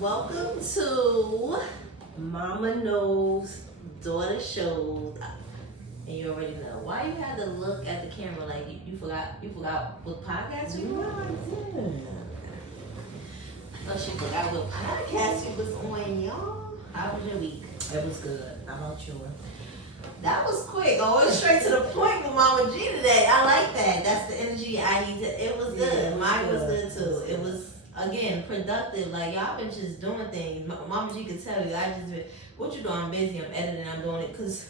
Welcome to Mama Knows, Daughter Shows. And you already know. Why you had to look at the camera like you forgot what podcast we were on? Oh, she forgot what podcast you was on, y'all. How was your week? It was good. How about yours? That was quick. Going straight to the point with Mama G today. I like that. That's the energy I need to. It was good. Mine was good too. It was, again, productive. Like, y'all been just doing things. Mama G could tell you. I just been, what you doing? I'm busy. I'm editing. I'm doing it because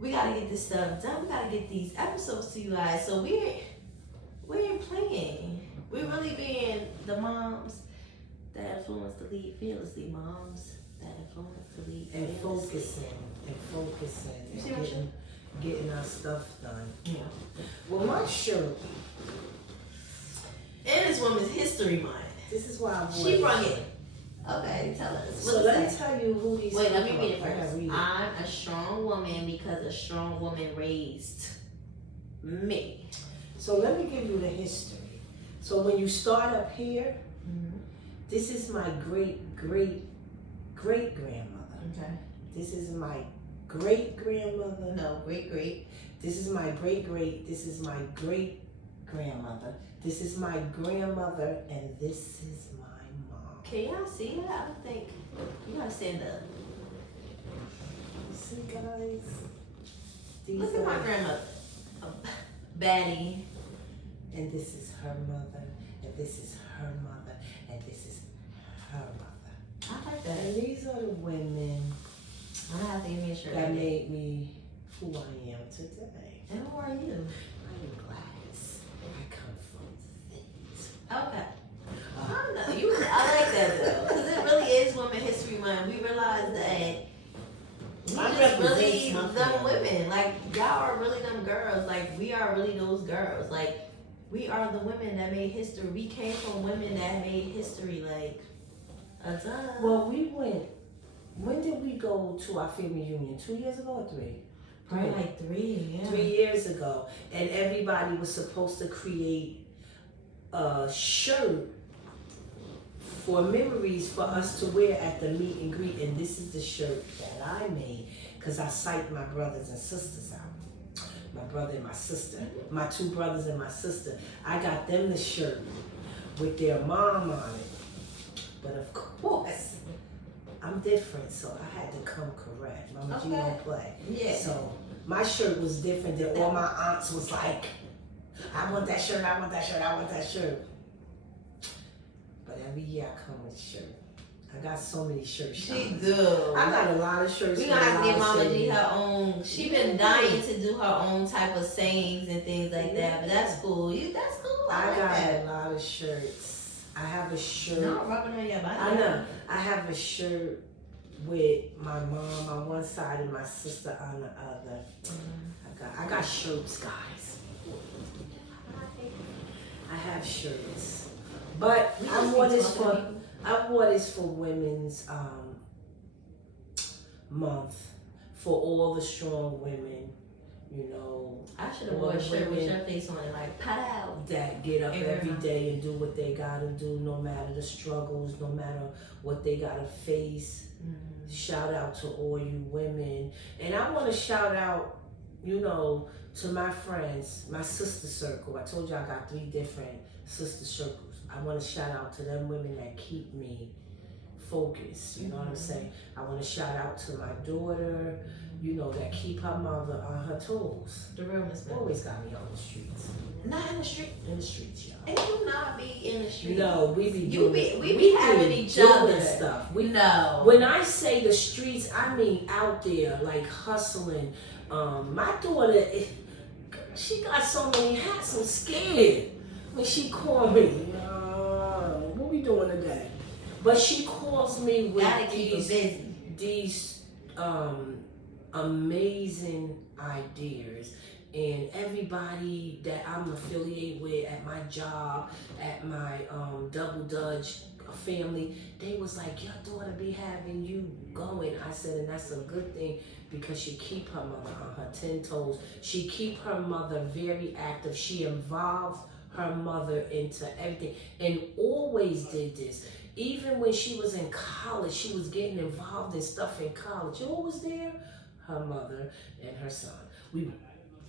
we got to get this stuff done. We got to get these episodes to you guys. So we ain't playing. We're really being the moms that influence to lead fearlessly. Moms that influence to lead and fearlessly. focusing and getting our stuff done. Yeah. Well, my shirt. And it's Women's History Month. This is why I wore She brought it. Okay, tell us. So let me tell you who these. Wait, let me read it I gotta first. read it. I'm a strong woman because a strong woman raised me. So let me give you the history. So when you start up here, this is my great grandmother. Okay. This is my great grandmother. No, great. This is my great. This is my great grandmother. This is my grandmother, and this is my mom. Can y'all see that? I don't think you gotta stand up. See, guys. Look at my grandmother. Baddie. And this is her mother, and this is her mother, and this is her mother. I like that. And these are the women I'm gonna have to give me a shirt. that made me who I am today. And who are you? I'm Gladys. I come from things. Okay. I don't know. I like that though, because it really is Women's History Month. We realize that we just really them women. Like, y'all are really them girls. Like, we are really those girls. Like, we are the women that made history. We came from women that made history. Like, a ton. Well, we went. When did we go to our family reunion? 2 years ago or three? Probably like 3. Yeah. 3 years ago, and everybody was supposed to create a shirt for memories for us to wear at the meet and greet, and this is the shirt that I made because I psyched my brothers and sisters out. My brother and my sister, my 2 brothers and my sister. I got them the shirt with their mom on it, but of course I'm different, so I had to come correct. Mama G don't play. Yeah. So my shirt was different than all my aunts was like, I want that shirt, I want that shirt, I want that shirt. But every year I come with a shirt. I got so many shirts. She do. I got a lot of shirts. We gonna have to get Mama G her own. She been dying to do her own type of sayings and things like that. But that's cool. That's cool. I like got that. a lot of shirts. I have a shirt. No, rubbing on your body. I know. I have a shirt with my mom on one side and my sister on the other. I got shirts, guys. I have shirts, but I wore this for Women's Month for all the strong women. You know, I should have wore a shirt with your face on it, like pow. That get up every day and do what they gotta do, no matter the struggles, no matter what they gotta face. Shout out to all you women, and I want to shout out, you know, to my friends, my sister circle. I told you I got 3 different sister circles. I want to shout out to them women that keep me focused. You know what I'm saying? I want to shout out to my daughter, you know, that keep her mother on her toes. TheRealMissMilf Always got me on the streets. Not in the street. In the streets, y'all. And you not be in the street. No, we be having each other stuff. No. When I say the streets, I mean out there, like hustling. My daughter, she got so many hats. I'm scared when she called me. What we doing today? But she calls me with these amazing ideas. And everybody that I'm affiliated with at my job, at my Double Dutch family, they was like, your daughter be having you going. I said, and that's a good thing because she keep her mother on her 10 toes. She keep her mother very active. She involved her mother into everything and always did this. Even when she was in college, she was getting involved in stuff in college. You know who was there? Her mother and her son.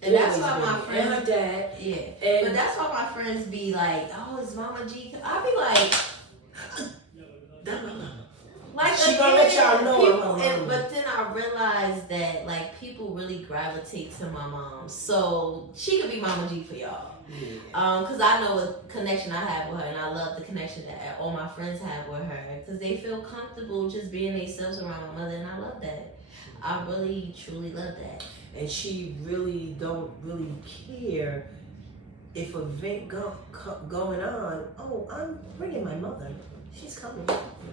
And that's why my friends, and her dad. Yeah. And but that's why my friends be like, oh, it's Mama G. I be like, like she gonna let y'all know people, but then I realized that like people really gravitate to my mom, so she could be Mama G for y'all. Yeah. Cause I know a connection I have with her, and I love the connection that all my friends have with her, cause they feel comfortable just being themselves around my mother, and I love that. I really truly love that. And she really don't really care if an event going on. Oh, I'm bringing my mother. She's coming.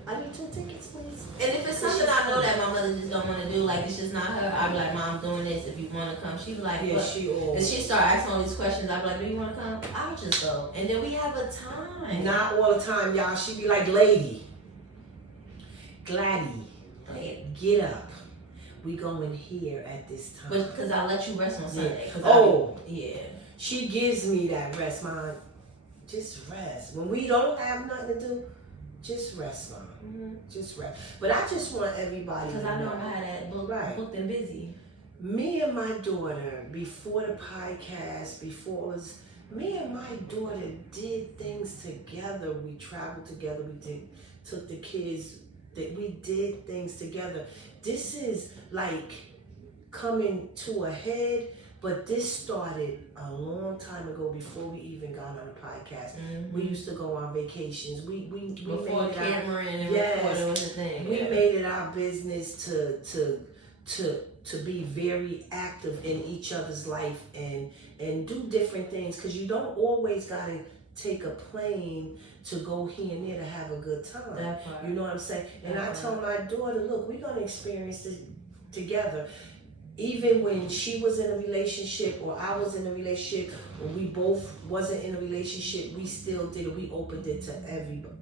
I need 2 tickets, please. And if it's something I know that my mother just don't want to do, like it's just not her, I'll be like, Mom, I'm doing this. If you want to come, she be like, yeah, she all. And she start asking all these questions. I be like, do you want to come? I'll just go. And then we have a time. Not all the time, y'all. She be like, lady, Gladdy, get up. We going here at this time. But because I let you rest on Sunday. Yeah. She gives me that rest, Mom. Just rest. When we don't have nothing to do, just rest, Mom. Mm-hmm. Just rest. But I just want everybody because I know I had that booked and busy. Me and my daughter, before the podcast, me and my daughter did things together. We traveled together. Took the kids. We did things together. This is like coming to a head, but this started a long time ago before we even got on the podcast. Mm-hmm. We used to go on vacations. We before made camera and yes, recording was a thing. We made it our business to be very active in each other's life and do different things, because you don't always gotta take a plane to go here and there to have a good time. That part. You know what I'm saying? And I told my daughter, look, we're gonna experience this together. Even when she was in a relationship or I was in a relationship or we both wasn't in a relationship, we still did it. We opened it to everybody,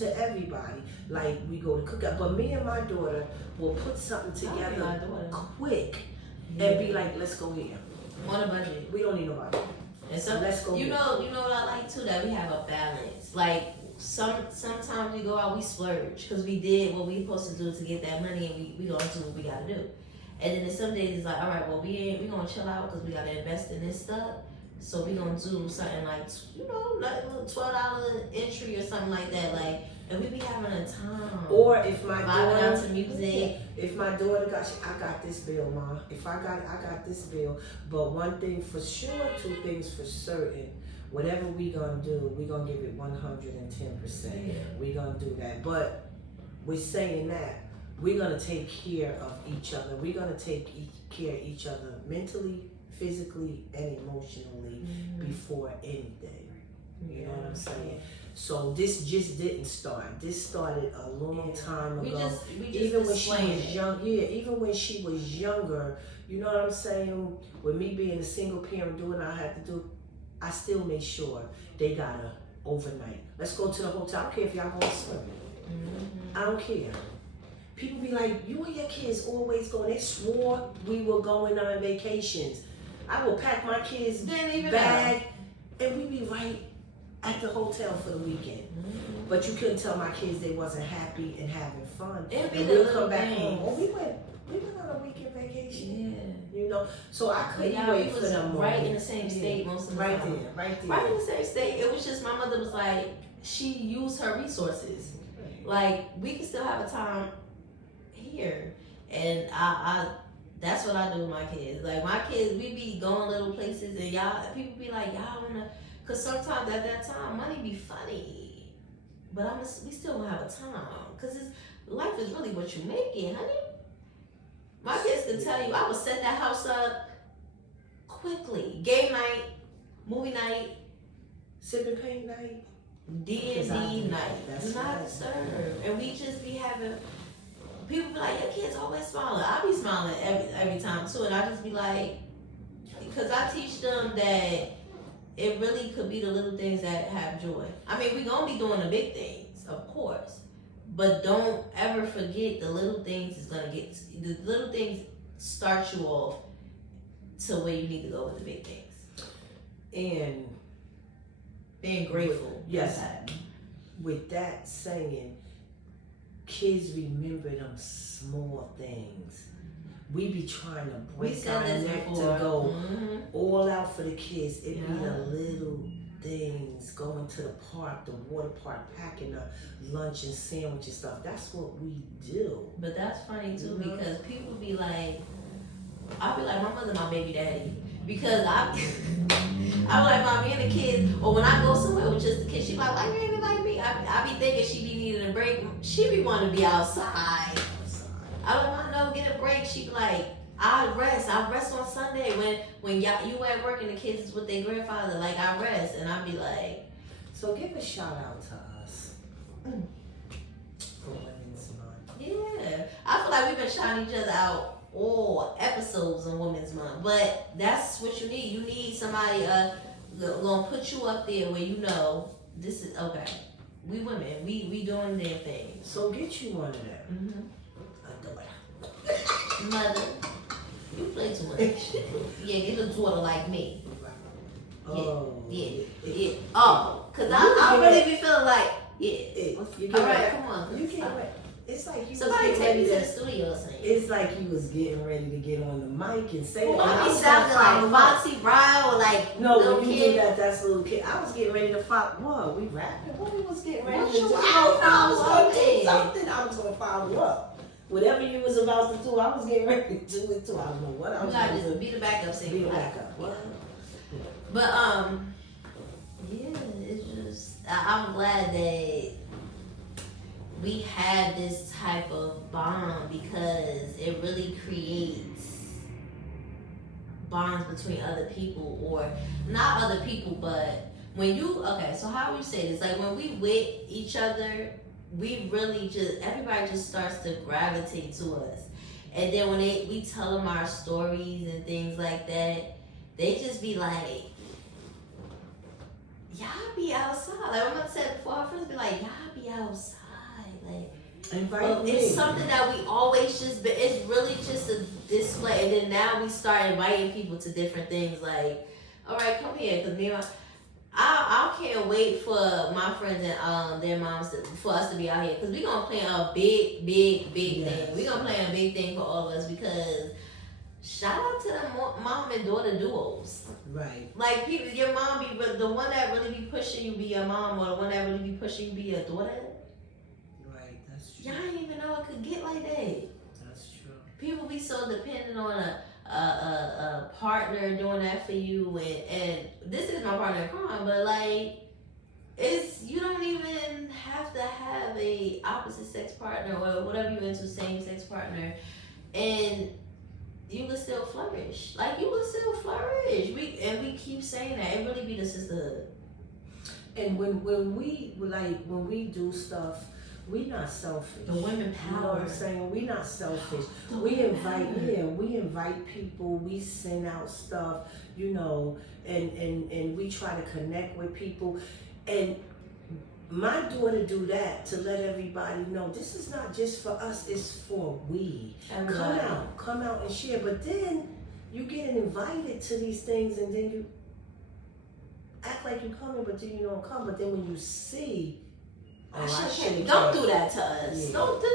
to everybody. Like we go to cookout. But me and my daughter will put something together quick and be like, let's go here. On a budget. We don't need nobody. And so let's go. You know what I like too, that we have a balance. Like sometimes we go out, we splurge because we did what we supposed to do to get that money, and we gonna do what we gotta do. And then some days it's like, all right, well we gonna chill out because we gotta invest in this stuff. So we gonna do something like like a little $12 entry or something like that. Like, and we be having a time. Or if my vibing daughter out to music. If my daughter I got this bill, Ma. If I got this bill. But one thing for sure, 2 things for certain. Whatever we gonna do, we gonna give it 110%. Yeah. We gonna do that. But we're saying that we're gonna take care of each other. We're gonna take care of each other mentally, physically, and emotionally before anything. You know what I'm saying? So this just didn't start. This started a long time ago. We just even when she was young, even when she was younger, you know what I'm saying? With me being a single parent, doing what I had to do, I still made sure they got a overnight. Let's go to the hotel. I don't care if y'all going swimming. I don't care. People be like, you and your kids always go. They swore we were going on vacations. I will pack my kids' bag and we be right at the hotel for the weekend. But you couldn't tell my kids they wasn't happy and having fun. And we'll come back home. Oh, we went on a weekend vacation. Yeah. You know, so I couldn't wait for them. Right in the same state most of the time. Right in the same state. It was just my mother was like, she used her resources. Like, we can still have a time here. And I that's what I do with my kids. Like, my kids, we be going little places and people be like, y'all wanna, cause sometimes at that time, money be funny. But we still gonna have a time. Cause life is really what you make it, honey. My kids can tell you, I would set that house up quickly. Game night, movie night, sipping paint night, D&D night. Do not disturb. And we just be having, people be like, your kids always smiling. I be smiling every time too. And I just be like, because I teach them that it really could be the little things that have joy. I mean, we gonna be doing the big things, of course. But don't ever forget the little things the little things start you off to where you need to go with the big things. And being grateful. Yes. With that saying, kids remember them small things. We be trying to break our neck to go all out for the kids. It be the little things, going to the park, the water park, packing a lunch and sandwich and stuff. That's what we do. But that's funny too, because people be like, I'll be like, my mother, my baby daddy. Because I be like, Mommy and the kids, or when I go somewhere with just the kids, she be like, why you ain't like me? I be thinking she be needing a break. She be wanting to be outside. I don't want to know, get a break. She be like, I rest on Sunday when you at work and the kids is with their grandfather. Like, I rest, and I be like. So give a shout out to us for Women's Month. Yeah, I feel like we've been shouting each other out all episodes on Women's Month, but that's what you need. You need somebody gonna put you up there where you know this is okay. We women, we doing their thing. So get you one of them. Mother, you play too much. Yeah, get a daughter like me. Yeah. Oh, cause I really be feeling like all right, come on. You can't wait. It's like you somebody was take me to the studio or something. It's like you was getting ready to get on the mic and say it. I be sounding like Fonzie Brown or like no, little when you kid. do that's a little kid. I was getting ready to find what we rapping. What we was getting ready to do. I was gonna do something. I was gonna follow up. Whatever you was about to do, I was getting ready to do it too. I don't know what I was going to do. Be the backup singer. Be the backup. What? But yeah, it's just I'm glad that we have this type of bond because it really creates bonds between other people, or not other people, but when you so how would you say this? Like when we with each other, we really everybody just starts to gravitate to us. And then when we tell them our stories and things like that, they just be like, y'all be outside. Like I'm said before, I first be like, y'all be outside. Like it's something that we always it's really just a display. And then now we start inviting people to different things. Like, all right, come here, because me and I can't wait for my friends and their moms for us to be out here, because we're going to plan a big thing. We're going to plan a big thing for all of us, because shout out to the mom and daughter duos. Right. Like people, your mom be the one that really be pushing you be your mom, or the one that really be pushing you be your daughter. Right, that's true. Y'all didn't even know it could get like that. That's true. People be so dependent on a partner doing that for you, and this is my partner in crime, but like you don't even have to have a opposite sex partner or whatever you into, same sex partner, and you can still flourish. Like you can still flourish. We keep saying that. It really be the sisterhood. And when we do stuff, we not selfish. The women power. You know what I'm saying? We not selfish. We invite people, we send out stuff, you know, and we try to connect with people. And my daughter do that to let everybody know this is not just for us, it's for we. Come out and share. But then you get invited to these things and then you act like you're coming, but then you don't come. But then when you see, don't do that to us. Yeah. Don't do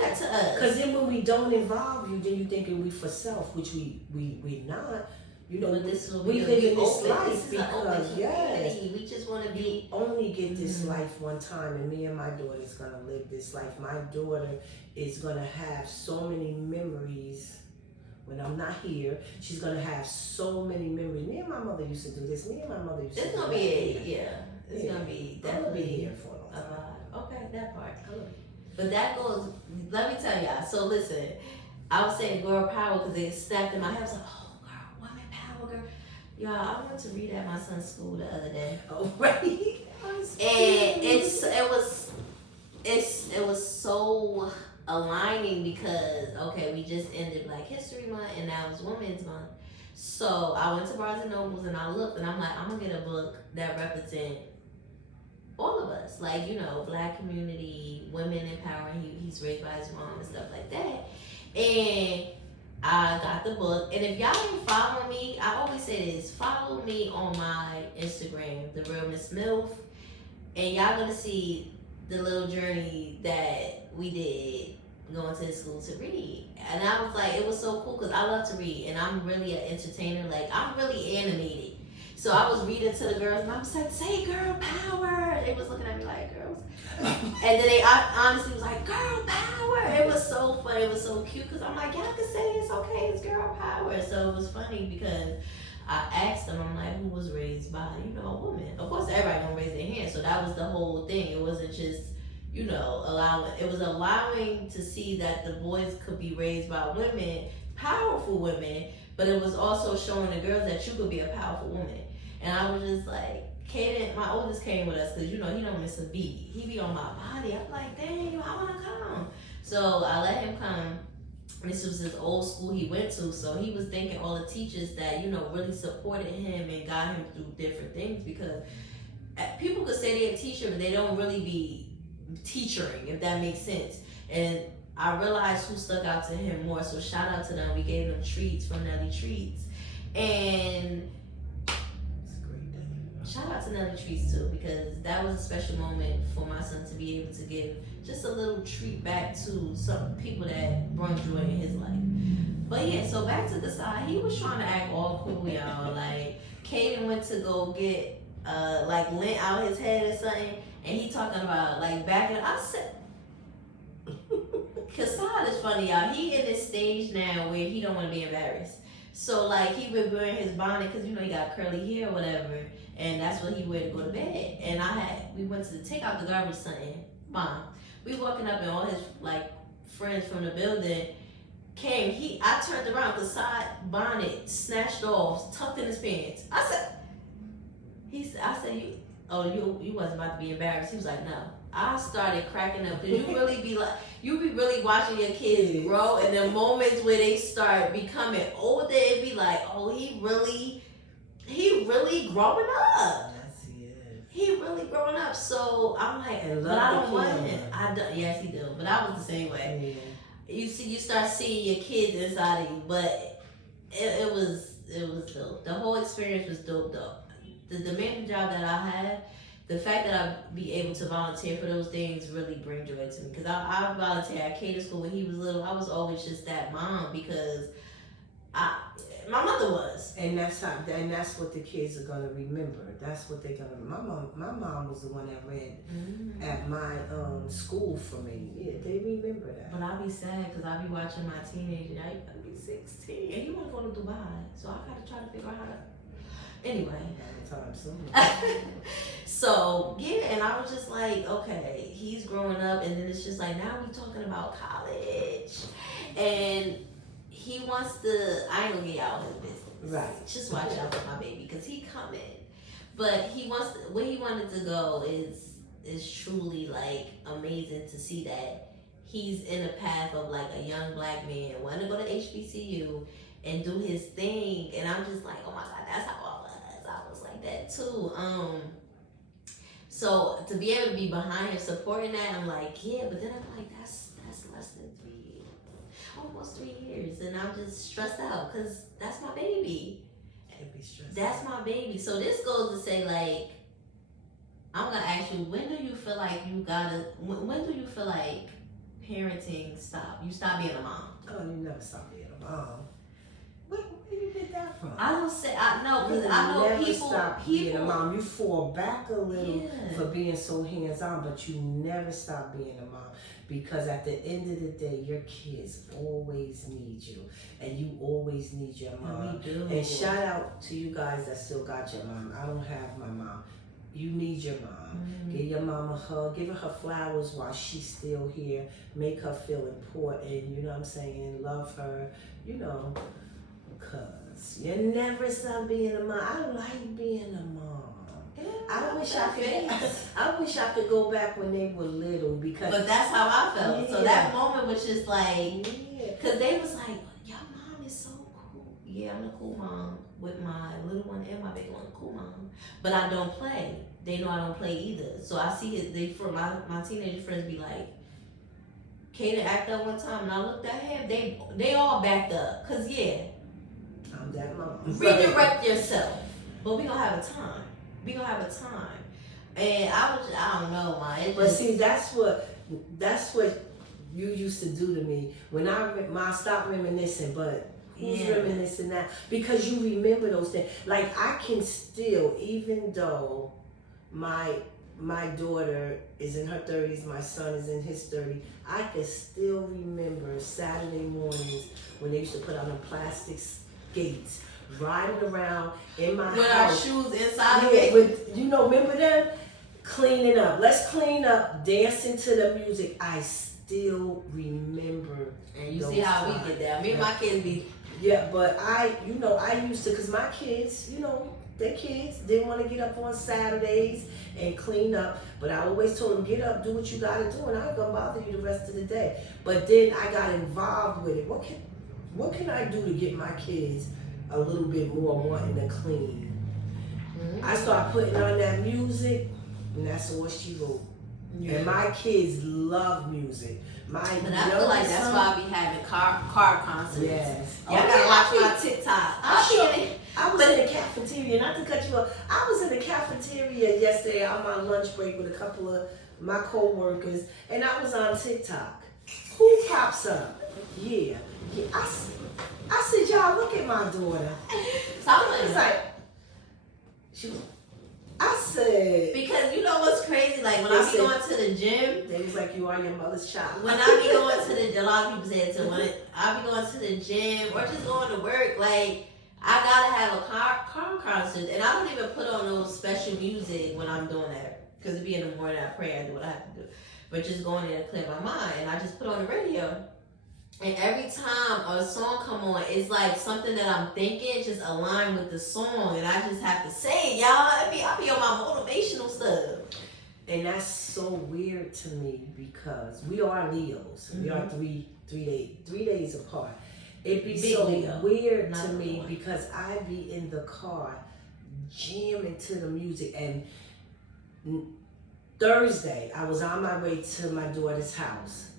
that to us. Because then when we don't involve you, then you thinking we for self, which we not. You know, we live in this life because we just want to be. Only get this life one time, and me and my daughter is gonna live this life. My daughter is gonna have so many memories. When I'm not here, she's gonna have so many memories. Me and my mother used to do this. Me and my mother used to do that. It's gonna be definitely here for a long time. Okay, that part. But that goes, let me tell y'all. So listen, I was saying girl power because they snapped in my head. I was like, oh, girl, woman power, girl. Y'all, I went to read at my son's school the other day. Oh, right. And it was so aligning because, okay, we just ended Black History Month and now it's Women's Month. So I went to Barnes & Nobles and I looked and I'm like, I'm going to get a book that represents all of us. Like, you know, Black community, women empowering. He's raised by his mom and stuff like that. And I got the book. And if y'all ain't following me, I always say this, follow me on my Instagram, TheRealMissMilf. And y'all going to see the little journey that we did going to the school to read. And I was like, it was so cool because I love to read and I'm really an entertainer. Like, I'm really animated. So I was reading to the girls and I was like, say girl power. They was looking at me like, girls. And then I honestly was like, girl power. It was so fun. It was so cute because I'm like, y'all can say it's okay. It's girl power. So it was funny because I asked them, I'm like, who was raised by, a woman? Of course, everybody gonna raise their hand. So that was the whole thing. It wasn't just, it was allowing to see that the boys could be raised by women, powerful women, but it was also showing the girls that you could be a powerful woman. And I was just like, Kaden, my oldest came with us because, he don't miss a beat. He be on my body. I'm like, dang, I want to come. So I let him come. This was his old school he went to. So he was thanking all the teachers that, really supported him and got him through different things because people could say they're a teacher, but they don't really be teachering, if that makes sense. And I realized who stuck out to him more. So shout out to them. We gave them treats from Nelly Treats. And shout out to Nelly Treats too, because that was a special moment for my son to be able to give just a little treat back to some people that brought joy in his life. But yeah, so back to the side, he was trying to act all cool, y'all. Like, Kaden went to go get lint out his head or something, and he talking about backing. I said, Kassad is funny, y'all. He in this stage now where he don't want to be embarrassed. So he been wearing his bonnet because he got curly hair or whatever. And that's what he wear to go to bed. And we went to take out the garbage something. Mom, we walking up and all his friends from the building came. I turned around, the side bonnet snatched off, tucked in his pants. I said, you wasn't about to be embarrassed. He was like, no. I started cracking up because you be really watching your kids grow, and the moments where they start becoming older, it be like, oh, he really growing up. Yes, he is. He really growing up. So I'm like, but I don't want him. Yes, he do. But I was the same way. Yeah. You start seeing your kids inside of you, but it was dope. The whole experience was dope, though. The demanding job that I had, the fact that I be able to volunteer for those things really bring joy to me. Because I volunteered at Cater School when he was little. I was always just that mom because my mother was. And that's what the kids are gonna remember. That's what they're gonna. My mom was the one that read at my school for me. Yeah, they remember that. But I be sad because I be watching my teenager. I be 16 and he want to go to Dubai, so I gotta try to figure out how to. Anyway. So yeah, and I was just like, okay, he's growing up, and then it's just like now we talking about college, and he wants to. I ain't gonna get out his business. Right. Just watch out for my baby because he coming, but he wants to, where he wanted to go is truly amazing to see that he's in a path of a young black man wanting to go to HBCU and do his thing, and I'm just like, oh my God, that's how I was like that too. So to be able to be behind him supporting that, I'm like, yeah, but then I'm like, that's less than 3 years, almost 3 years, and I'm just stressed out because that's my baby. Can't be stressed. That's my baby. So this goes to say I'm gonna ask you, when do you feel like when do you feel like parenting stop? You stop being a mom. Oh, you never stop being a mom. Where you get that from? I don't say I know because I know never people. Stop being a mom. You fall back a little Yeah. for being so hands-on, but you never stop being a mom because at the end of the day, your kids always need you, and you always need your mom. And we do. And shout out to you guys that still got your mom. I don't have my mom. You need your mom. Mm-hmm. Give your mom a hug. Give her flowers while she's still here. Make her feel important. You know what I'm saying? Love her. Cause you never stop being a mom. I like being a mom. Yeah, I wish I could go back when they were little because. But that's how I felt. Yeah. So that moment was just Yeah. cause they was like, your mom is so cool. Yeah, I'm a cool mom with my little one and my big one, cool mom. But I don't play. They know I don't play either. So I see it. My teenage friends be like, Kaden act up one time, and I looked at him. They all backed up. Cause yeah. I'm that mom. Redirect yourself. But we gonna have a time. And I don't know, man. But see, that's what you used to do to me when I stopped reminiscing. But who's reminiscing now? Because you remember those things. Like I can still, even though my daughter is in her 30s, my son is in his 30s, I can still remember Saturday mornings when they used to put on the plastic skates, riding around in my with house. Our shoes inside of it. Remember them? Cleaning up. Let's clean up, dancing to the music. I still remember. And you see how we get that. Me and my kids be. Yeah, but I used to, because my kids, their kids didn't want to get up on Saturdays and clean up. But I always told them, get up, do what you got to do, and I ain't going to bother you the rest of the day. But then I got involved with it. What can I do to get my kids a little bit more wanting to clean? Mm-hmm. I started putting on that music, and that's what she wrote. Yeah. And my kids love music. But I feel like that's why we having car concerts. Yes. Y'all gotta watch my TikTok. I was in the cafeteria, not to cut you off. I was in the cafeteria yesterday on my lunch break with a couple of my co-workers, and I was on TikTok. Who pops up? Yeah. I said, y'all, look at my daughter. It's like, I said, because you know what's crazy? Like when I be going to the gym, they was like, you are your mother's child. When I be going to a lot of people say it too. When I be going to the gym or just going to work, like I gotta have a car concert, and I don't even put on those special music when I'm doing that because it be in the morning. I pray, I do what I have to do, but just going in to clear my mind, and I just put on the radio. And every time a song come on, it's like something that I'm thinking just align with the song, and I just have to say it, y'all. I be on my motivational stuff. And that's so weird to me because we are Leos. Mm-hmm. We are three days apart. It'd be big so Leo. Weird to me because I be in the car jamming to the music. And Thursday, I was on my way to my daughter's house.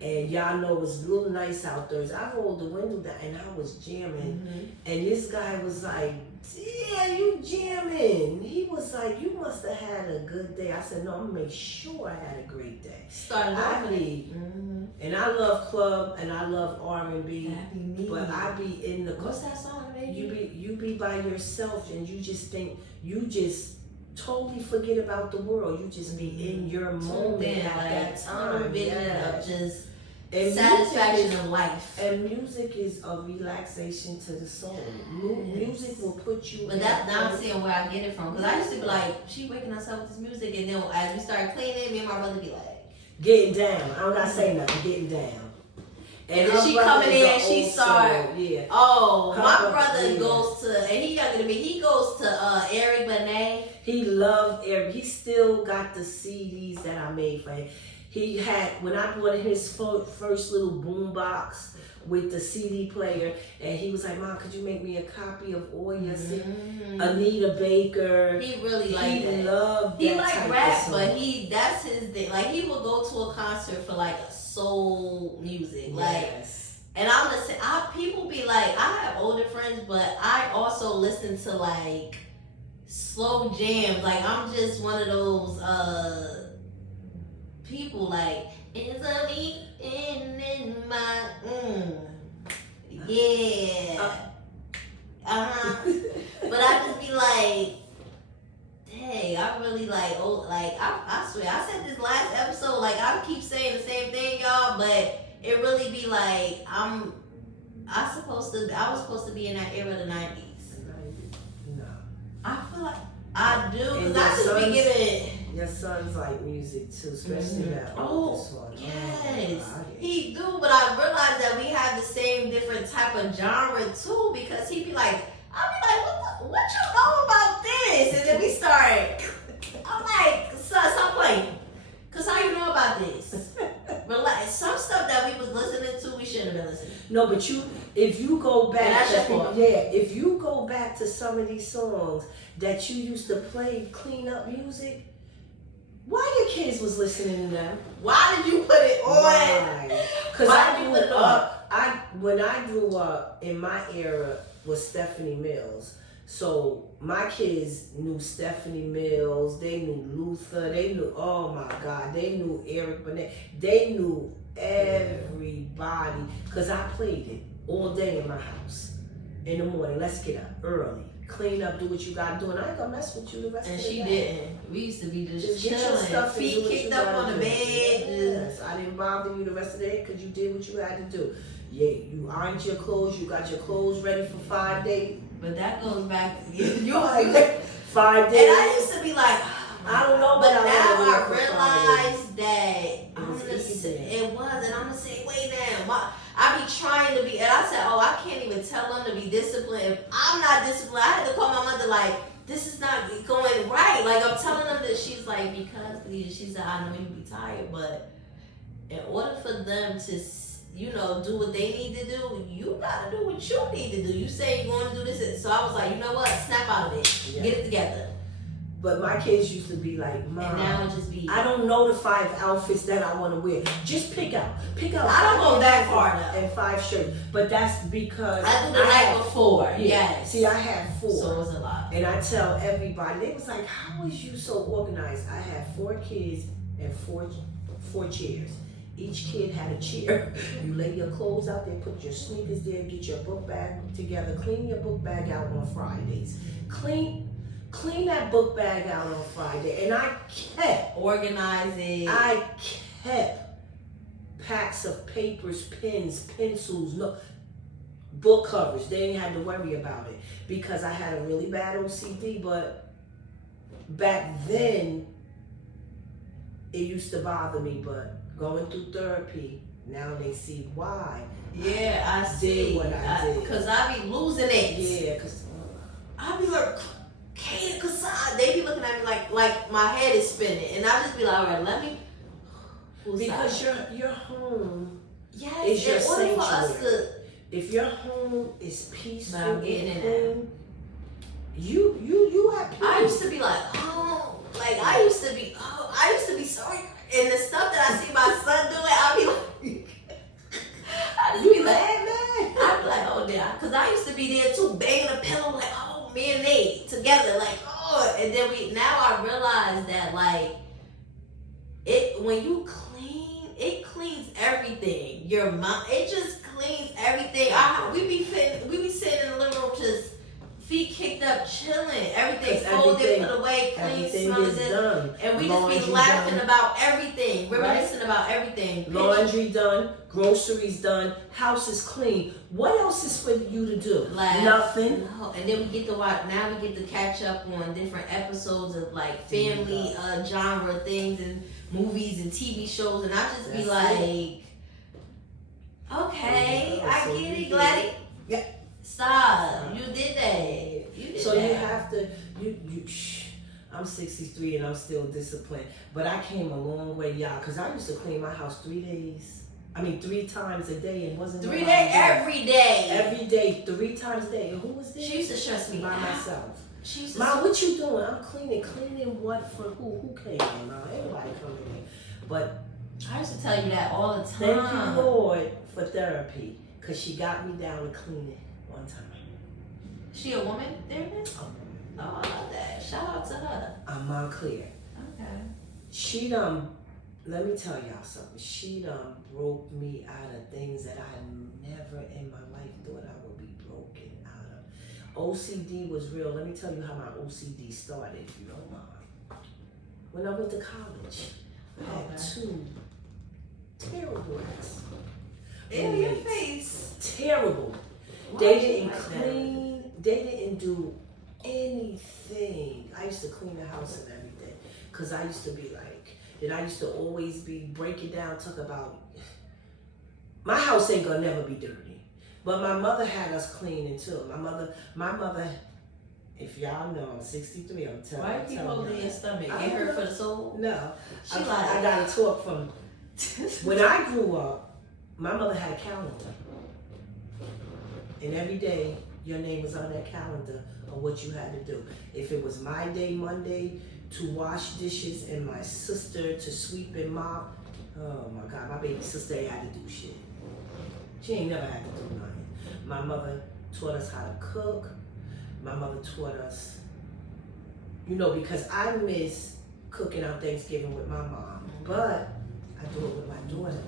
And y'all know it was a little nice out there. I rolled the window down and I was jamming. Mm-hmm. And this guy was like, yeah, you jamming. He was like, you must have had a good day. I said, no, I'm going to make sure I had a great day. And I love club and I love R&B. But I be in the club. What's that song, baby? You be by yourself and you just think, you just totally forget about the world. You just be in your moment at that time. Of just satisfaction of life. And music is a relaxation to the soul. Music will put you. But that's now I'm seeing where I get it from. Because I used to be like, she waking us up with this music, and then as we started cleaning, me and my brother be like, getting down. I don't gotta say nothing. Getting down. And then she coming in, she start. Yeah. Oh, my brother goes to, and he younger than me. He goes to Eric Benet. He loved Eric. He still got the CDs that I made for him. He had, when I bought him his first little boom box with the CD player, and he was like, Mom, could you make me a copy of all your CDs? Anita Baker. He really liked that. He loved that. He liked rap, but that's his thing. Like, he would go to a concert for like soul music. Like, and I'm listening. People be like, I have older friends, but I also listen to like slow jams. Like, I'm just one of those people like, it's a me in my but I just be like, hey, I really like, I swear, I said this last episode, like, I keep saying the same thing, y'all, but it really be like, I was supposed to be in that era of the 90s. No. I feel like I do, because I just be giving. Your sons like music too, especially that oldest one. Yes, he do, but I realized that we have the same different type of genre too, because he be like, I'll be like, what you know about this? And then we start, I'm like, son, stop playing. Cause how you know about this? But like some stuff that we was listening to, we shouldn't have been listening. No, but if you go back, if you go back to some of these songs that you used to play clean up music, why your kids was listening to them? Why did you put it on? Because when I grew up in my era was Stephanie Mills. So my kids knew Stephanie Mills, they knew Luther, they knew, oh my God, they knew Eric Burnett, they knew everybody, because I played it all day in my house. In the morning, let's get up early, clean up, do what you gotta do, and I ain't gonna mess with you the rest of the day. And she didn't. We used to be just get your chilling, stuff and do feet what kicked you up gotta on the do. bed. Yes, I didn't bother you the rest of the day because you did what you had to do. Yeah, you ironed your clothes, you got your clothes ready for 5 days. But that goes back to you. 5 days. 5 days. And I used to be like, I don't know, but but now I realize that it was, and I'm the same way now. I be trying to be, and I said, oh, I can't even tell them to be disciplined. If I'm not disciplined, I had to call my mother like, this is not going right. Like, I'm telling them that she's like, because she said, I know you be tired, but in order for them to, you know, do what they need to do, you gotta do what you need to do. You say you want to do this, so I was like, you know what? Snap out of it. Yeah. Get it together. But my kids used to be like, Mom, and now it just be, I don't know the 5 outfits that I want to wear. Just pick out. I don't go that far though. And 5 shirts. But that's because I do the night before. Yeah. Yes. See, I had 4. So it was a lot. And I tell everybody, they was like, how is you so organized? I had 4 kids and 4 chairs. Each kid had a chair. You lay your clothes out there, put your sneakers there, get your book bag together, clean your book bag out on Fridays. Clean that book bag out on Friday. And I kept organizing. I kept packs of papers, pens, pencils, book covers. They didn't have to worry about it because I had a really bad OCD, but back then it used to bother me, but going through therapy, now they see why. Yeah, I see. Did what I did. Because I be losing it. Yeah, because I be like, cause they be looking at me like my head is spinning, and I just be like, all right, let me. Because your home is your sanctuary. For us to, if your home is peaceful and clean, you at peace. I used to be like, I used to be sorry, and the stuff that I see my son doing, I be like, I just be like, I be like, oh yeah, cause I used to be there too, banging a pillow like, oh, me and Nate together, like, oh, and then now I realize that like, when you clean, it cleans everything. Your mind, it just cleans everything. We be sitting in the living room just feet kicked up, chilling. Everything's folded, put away, clean, smells it. And we just be laughing about everything, reminiscing about everything. Laundry done, groceries done, house is clean. What else is for you to do? Nothing. No. And then we get to watch. Now we get to catch up on different episodes of like family genre things and movies and TV shows, and I just be like, okay, I get it, Gladys. Yeah. Stop. You did that. You did so that. You have to. I'm 63 and I'm still disciplined, but I came a long way, y'all. Cause I used to clean my house 3 times a day, and wasn't 3 days every day. Every day, 3 times a day. And who was this? She used to stress me by out. myself. She used to Mom, what you doing? I'm cleaning. Cleaning what for who? Who came in, Mom? Everybody coming in. But I used to tell you that all the time. Thank you, Lord, for therapy, cause she got me down to cleaning one time. She a woman, therapist? Oh, I love that. Shout out to her. I'm Montclair. Okay. She let me tell y'all something. She broke me out of things that I never in my life thought I would be broken out of. OCD was real. Let me tell you how my OCD started, if you don't mind. When I went to college, I had 2 terrible ass. In your face. Terrible. They didn't clean. They didn't do anything. I used to clean the house and everything. Because I used to be like, and I used to always be breaking down, talk about, my house ain't gonna never be dirty. But my mother had us cleaning too. My mother, if y'all know, I'm 63, I'm telling you. Why you keep holding your stomach? Get her for the soul? No. I gotta talk from, when I grew up, my mother had a calendar. And every day, your name was on that calendar of what you had to do. If it was my day, Monday, to wash dishes and my sister to sweep and mop, oh my God, my baby sister ain't had to do shit. She ain't never had to do nothing. My mother taught us how to cook. my mother taught us, because I miss cooking on Thanksgiving with my mom, but I do it with my daughter.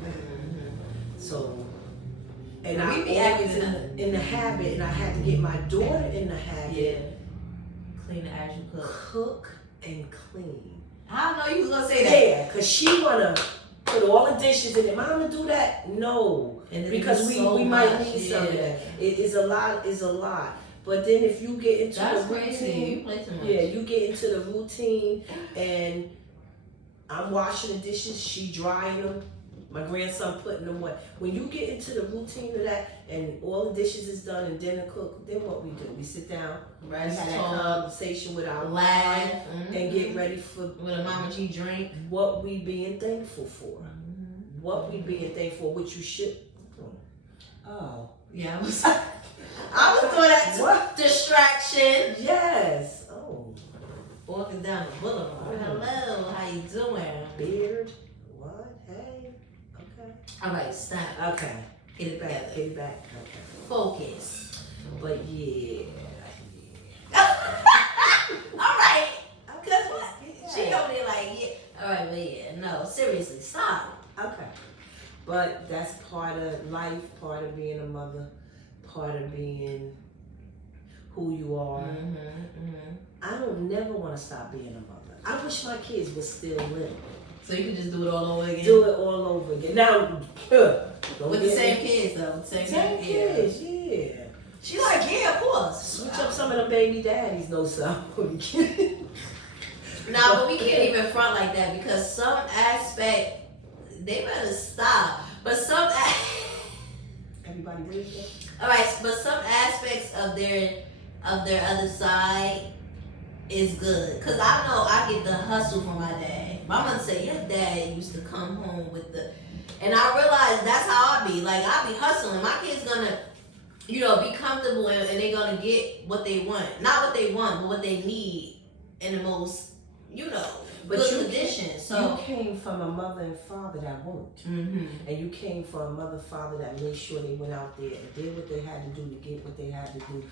So, and I always in the habit, and I had to get my daughter in the habit. Yeah. Clean as you cook. Cook and clean. I know you was gonna say that. Yeah, cause she wanna put all the dishes in it. Mama do that? No, because we might need some of that. It is a lot. But then if you get into the routine, you play too much. Yeah, you get into the routine, and I'm washing the dishes, she drying them, my grandson putting them away. When you get into the routine of that, and all the dishes is done and dinner cooked, then what we do? We sit down, we have that conversation with our wife, and get ready for with a Mama G drink. What we being thankful for. What we being thankful, which you should. Oh. Yeah, I was doing that what? Distraction. Yes. Oh. Walking down the boulevard. Hello, how you doing? Beard. What? Hey. Okay. All right, stop. Okay. Get it back. Get it back. Okay. Focus. But yeah. All right. Cause what? Yeah. She over there like, yeah. All right, but yeah, no, seriously, stop. Okay. But that's part of life, part of being a mother, part of being who you are. I don't never want to stop being a mother. I wish my kids were still little. So you can just do it all over again? Do it all over again. Now, with the same kids, though. Same kids, yeah. She like, yeah, of course. Switch up some of them baby daddies, no son. Nah, but we can't even front like that because some aspect, they better stop. But some everybody ready? All right, but some aspects of their other side is good. Cause I know I get the hustle from my dad. My mother said, your dad used to come home with and I realized that's how I be. Like I be hustling. My kids gonna, be comfortable and they gonna get what they want. Not what they want, but what they need in the most, but good conditions. So you came from a mother and father that won't. And you came from a mother and father that made sure they went out there and did what they had to do to get what they had to do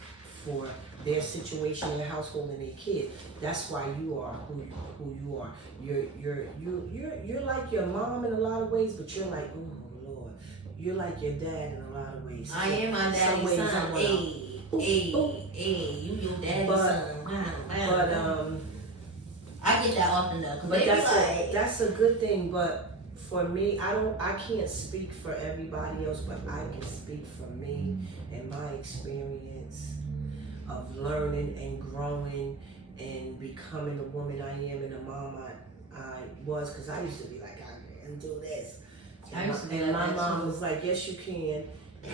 for their situation, their household, and their kid. That's why you are who you are. You're like your mom in a lot of ways, but you're like, oh Lord, you're like your dad in a lot of ways. I am my daddy's son. Hey, you your daddy's son. But I get that often though. But that's a good thing. But for me, I can't speak for everybody else, but I can speak for me and my experience of learning and growing and becoming the woman I am and the mom I was. Because I used to be like, I can't do this. And my mom was like, yes, you can.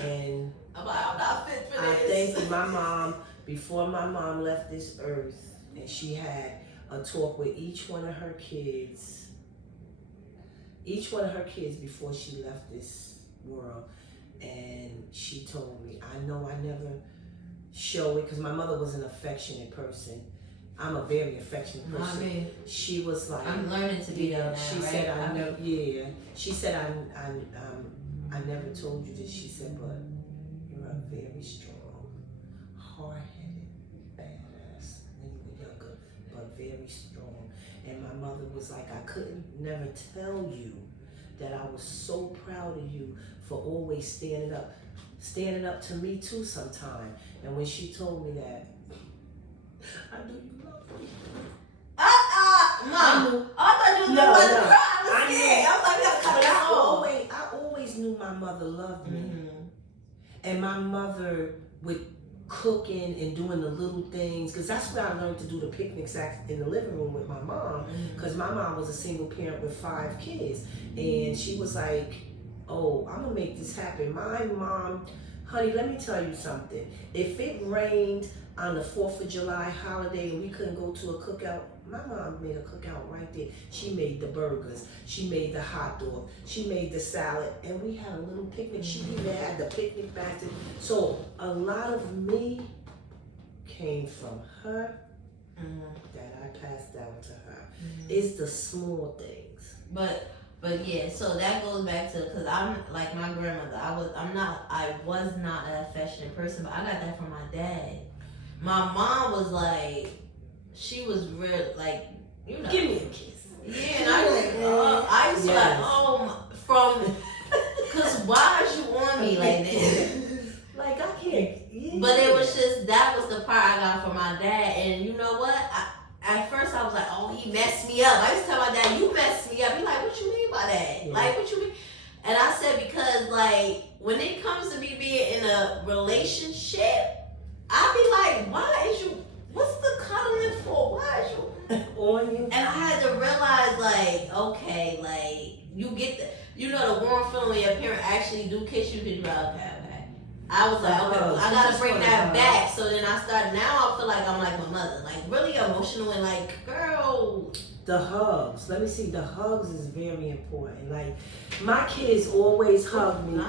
And I'm not fit for I this. think my mom, before my mom left this earth, and she had a talk with each one of her kids before she left this world, and she told me, I know I never show it because my mother was an affectionate person. I'm a very affectionate person. I mean, she was like, I'm learning to be that now. She said, She said, I never told you this. She said, but you're a very strong, hard-headed, badass when you were younger, but very strong. And my mother was like, I couldn't never tell you that I was so proud of you for always standing up to me too sometime. And when she told me that, I knew you loved me. Mom, I thought you was about to cry. I was scared. I was like, we gotta cut it off. I always knew my mother loved me. And my mother would cooking and doing the little things, because that's where I learned to do the picnics in the living room with my mom, because my mom was a single parent with 5 kids, and she was like, oh, I'm gonna make this happen. My mom, honey, let me tell you something. If it rained on the 4th of July holiday and we couldn't go to a cookout, my mom made a cookout right there. She made the burgers, she made the hot dog, she made the salad, and we had a little picnic. She even had the picnic basket. So a lot of me came from her that I passed down to her. It's the small things. But yeah, so that goes back to, because I'm like my grandmother. I was not an affectionate person, but I got that from my dad. my mom was like, she was real, like, you know. Give me a kiss. Yeah, and I used to like, cause why is you on me like this? Like I can't. Yeah. But it was just, that was the part I got from my dad, and you know what? At first I was like, oh, he messed me up. I used to tell my dad, you messed me up. He like, what you mean by that? Yeah. Like, what you mean? And I said, because like, when it comes to me being in a relationship, I be like, why is you, what's the cuddling for? Why is you on you? And I had to realize, like, okay, like, you get the warm feeling when your parent actually do kiss you, because you're like, okay. I was like, okay, I gotta bring that back. So then I started, now I feel like I'm like my mother, like really emotional and like, girl. The hugs. Let me see. The hugs is very important. Like, my kids always hug me.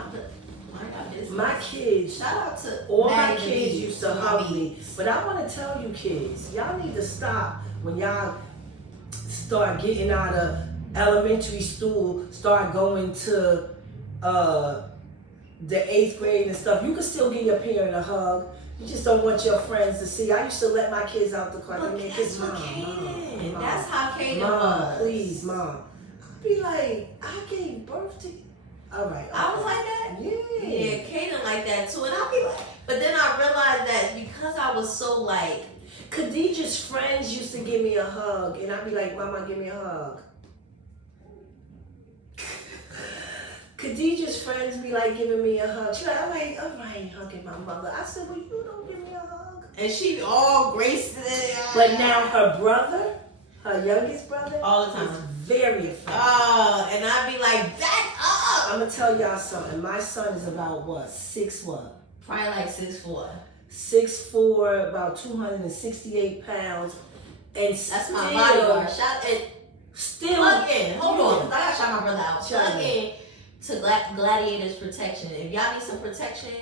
My kids, shout out to all my kids used to hug me. But I want to tell you kids, y'all need to stop when y'all start getting out of elementary school, start going to the 8th grade and stuff. You can still give your parent a hug. You just don't want your friends to see. I used to let my kids out the car. Look, that's Mom, that's how Kaden was. Please, Mom. I'd be like, I gave birth to you. All right. I was like that? Yeah. Yeah, Kaden like that too. And I'd be like, but then I realized that because I was so like, Khadijah's friends used to give me a hug. And I'd be like, Mama, give me a hug. Khadijah's friends be like giving me a hug. She's like, all right, hugging my mother. I said, well, you don't give me a hug. And she all graced. But now her brother, her youngest brother, all the time, is very affectionate. Oh, and I'd be like, back up. I'm gonna tell y'all something. My son is about what? 6 what? Probably like 6'4". 6'4", about 268 pounds, and that's my bodyguard. Shot it. Still plug in. Hold on, 'cause I gotta shout my brother out. Plug in to Gladiators Protection. If y'all need some protection,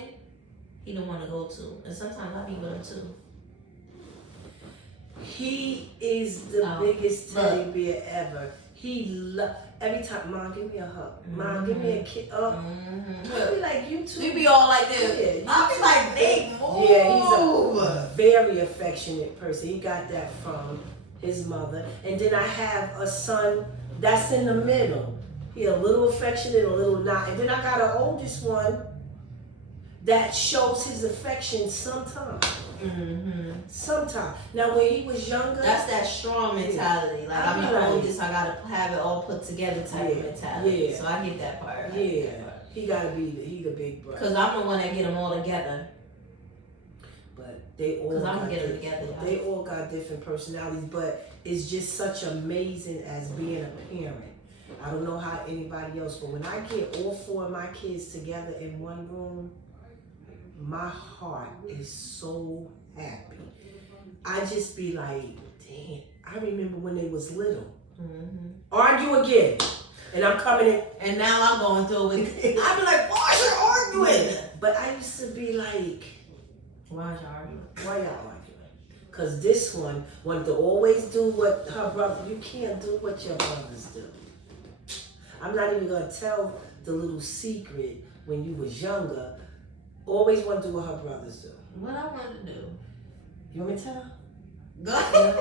he don't want to go to. And sometimes I be with him too. He is the biggest teddy bear ever. He every time, Mom, give me a hug. Mom, give me a kiss. I be like, you too. We be all like this. I be like, Nate, move. Yeah, he's a very affectionate person. He got that from his mother. And then I have a son that's in the middle. He a little affectionate, a little not. And then I got an oldest one that shows his affection sometimes. Sometimes. Now, when he was younger, that's that strong mentality. Like, I'm the oldest, I gotta have it all put together type mentality. Yeah. So I get that part. He gotta be he the big brother. Cause I'm the one that get them all together. But they all They all got different personalities. But it's just such amazing as being a parent. I don't know how anybody else, but when I get all 4 of my kids together in one room, my heart is so happy. I just be like, damn, I remember when they was little. Argue again. And I'm coming in. And now I'm going through it. I be like, why are you arguing? But I used to be like, why y'all arguing? Why y'all arguing? Because this one wanted to always do what her brother, you can't do what your brothers do. I'm not even going to tell the little secret when you was younger. Always want to do what her brothers do. What I want to do? You want me to tell? Go ahead.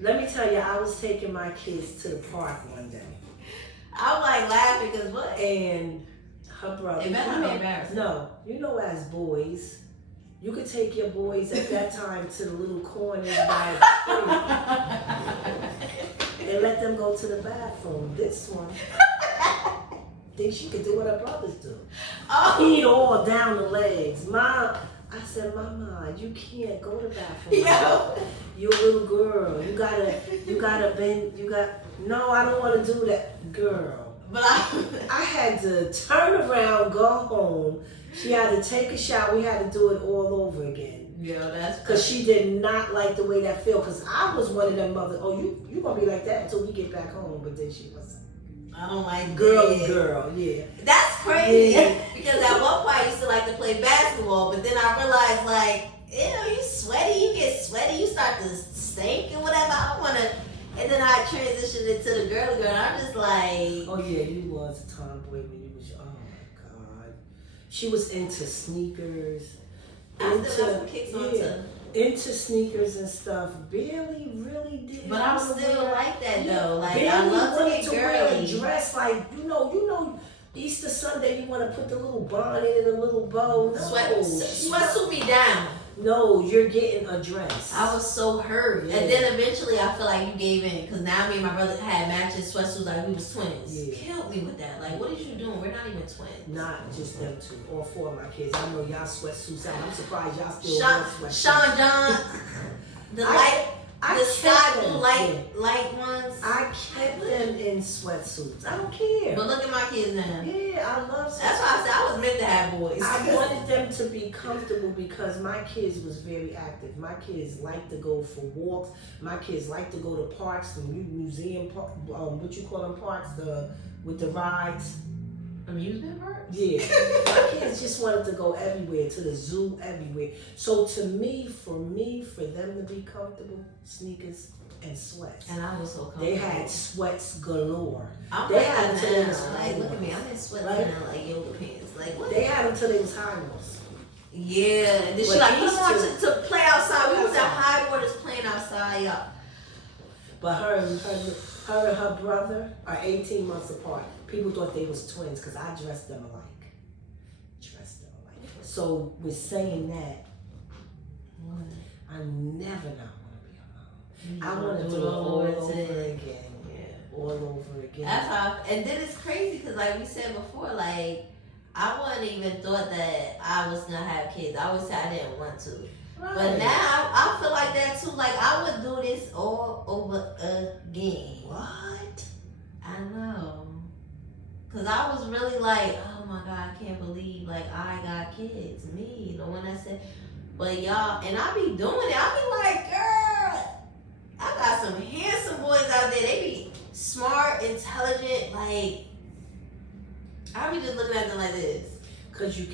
Let me tell you, I was taking my kids to the park one day. I was like laughing because what? And her brother. It better not be embarrassing. No, you know as boys, you could take your boys at that time to the little corners by the street and let them go to the bathroom. This one thinks she could do what her brothers do. Feet all down the legs. Mom, I said, Mama, you can't go to the bathroom. Yo. You're a little girl. You gotta bend. No, I don't want to do that, girl. But I had to turn around, go home. She had to take a shower. We had to do it all over again. Yeah, that's because she did not like the way that felt. Because I was one of them mothers. Oh, you gonna be like that until we get back home. But then she was. I don't like girl, yeah. That's crazy. Yeah. Because at one point I used to like to play basketball, but then I realized like, ew, you sweaty, you get sweaty, you start to stink and whatever. I don't wanna. And then I transitioned into the girl, and I'm just like, oh yeah, you was a tomboy when you was. Oh my God, she was into sneakers. I still got some kicks on too. into sneakers and stuff, barely really did. But I'm still like that though. Like barely I love to wanted get to wear a girly. dress, like you know, Easter Sunday you want to put the little bonnet and a little bow. No, Sweatsuit me down. No, you're getting a dress. I was so hurt, Yeah. and then eventually I feel like you gave in because now me and my brother had matching sweatsuits like we was twins. Yeah. Killed me with that. Like, what is you doing? We're not even twins. Not just them two, all four of my kids. I know y'all sweatsuits out. I'm surprised y'all still Sean, wear sweatsuits. Sean John, the sky blue light ones. I kept them in sweatsuits. I don't care. But look at my kids now. Yeah, I love sweatsuits. That's why I said I was meant to have boys. I wanted them to be comfortable because my kids was very active. My kids like to go for walks. My kids like to go to parks, the museum park, what you call them parks, with the rides. Amusement parks? Yeah. My kids just wanted to go everywhere, to the zoo, everywhere. So for them to be comfortable, sneakers and sweats. And I was so comfortable. They had sweats galore. They had had them now. Like, look at me. I'm in sweats now, like yoga pants. Like, what? They had them till they was high ones. Yeah. And then she like, put them on to play outside. We was at high waters playing outside, y'all. But her and her brother are 18 months apart. People thought they was twins because I dressed them alike. So with saying that, I never not want to be alone. I want to do it all over again. Yeah. All over again. That's how, and then it's crazy because like we said before, like I wouldn't even thought that I was going to have kids. I always said I didn't want to. Right. But now I feel like that too. Like I would do this all over again. What? I know. Cause I was really like, oh my God, I can't believe like I got kids. Me, the one that said, but y'all, and I be doing it. I be like, girl, I got some handsome boys out there. They be smart, intelligent. Like, I be just looking at them like this. Cause you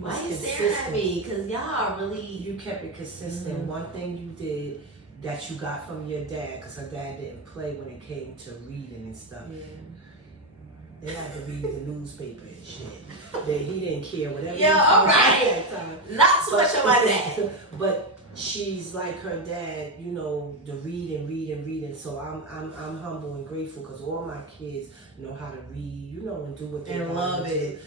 Why you staring at me? Cause y'all really. You kept it consistent. Mm-hmm. One thing you did that you got from your dad, cause her dad didn't play when it came to reading and stuff. Yeah. They had to read the newspaper and shit. That he didn't care whatever. Yeah, all right. Not so much about that. But she's like her dad, you know, the reading. So I'm humble and grateful because all my kids know how to read, you know, and do what they and love it.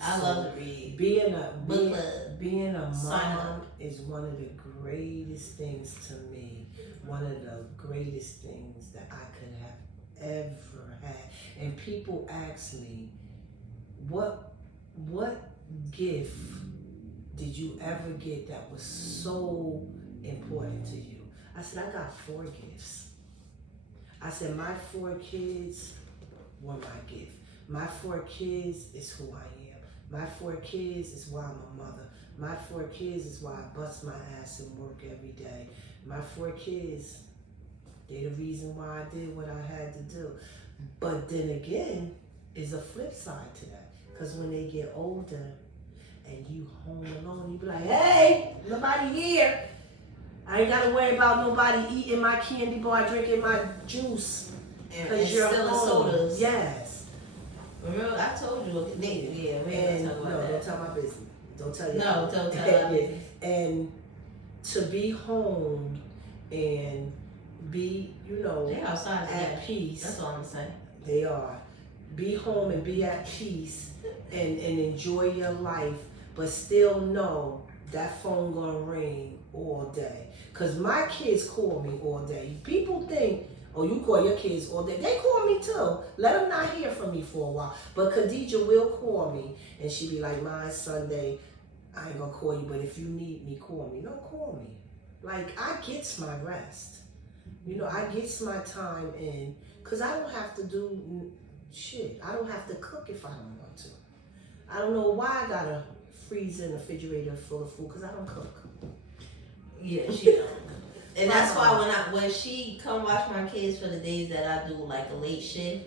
I love to read. Being a mom is one of the greatest things to me. One of the greatest things that I could have ever had. And people ask me, what gift did you ever get that was so important to you? I said, I got 4 gifts. I said, my 4 kids were my gift. My 4 kids is who I am. My 4 kids is why I'm a mother. My 4 kids is why I bust my ass and work every day. My 4 kids, they're the reason why I did what I had to do. But then again, is a flip side to that. Because when they get older and you home alone, you be like, hey, nobody here. I ain't got to worry about nobody eating my candy bar, drinking my juice. Because you're still home. Sodas. Yes. Remember, I told you, yeah, we ain't gonna talk about that. Don't tell my business. Don't tell you. No, don't tell my business. And to be home and be, you know, they outside at peace. That's all I'm saying. They are. Be home and be at peace and enjoy your life, but still know that phone gonna ring all day. Cause my kids call me all day. People think, oh, you call your kids all day. They call me too. Let them not hear from me for a while. But Khadijah will call me and she be like, my Sunday, I ain't gonna call you, but if you need me, call me. No, call me. Like, I gets my rest. You know, I gets my time in, because I don't have to do shit. I don't have to cook if I don't want to. I don't know why I got a freezer and a refrigerator full of food, because I don't cook. Yeah, she don't. And that's why when she come watch my kids for the days that I do like a late shift,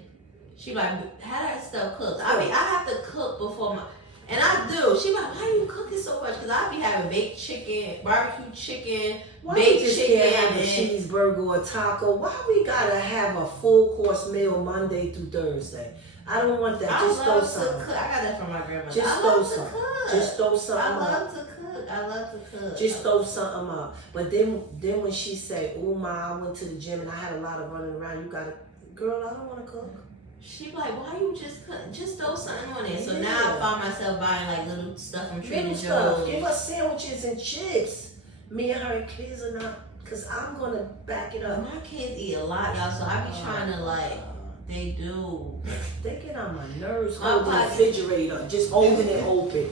she like, how that stuff cooked? I mean, I have to cook before and I do. She like, why are you cooking so much? Because I be having baked chicken, barbecue chicken, baked chicken. Can't have a cheeseburger or taco? Why we gotta have a full course meal Monday through Thursday? I don't want that. Just throw something. I got that from my grandmother. Just throw something. Just throw something. I love to cook. I love to cook. Just throw something up. But then when she say, "Oh my, I went to the gym and I had a lot of running around," you gotta, girl, I don't want to cook. She like, why you just cook? Just throw something on it. So Yeah. now I find myself buying like little stuff from Trader Little stuff. Joe's. Give us sandwiches and chips. Me and her kids are not, cause I'm gonna back it up. My kids eat a lot, y'all. So I be trying to like. They do. They get on my nerves. My Holding the body- refrigerator, just holding it open.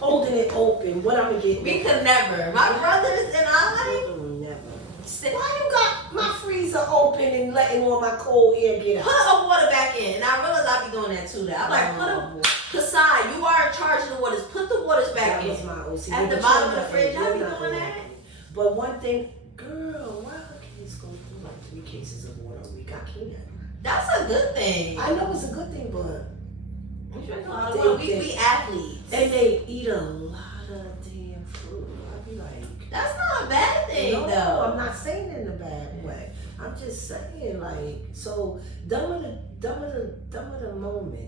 Holding it open. What I'm gonna get? We could never. My brothers and I. Never. Sit, Why you got my freezer open and letting all my cold air get put out? a water back in. And I realize I be doing that too. I'm like, Kasai, you are in charge of the waters. Put the waters back That in. was my OCD. At the But bottom of you're the fridge, not- I be you're not doing gonna- that. But one thing, girl, why her kids go through like 3 cases of water a week? I can't. That's a good thing. I know it's a good thing, but We drink a lot of water. We athletes. and they eat a lot of damn fruit. I be like, That's not a bad thing, no, though. I'm not saying it in a bad way. I'm just saying, like, so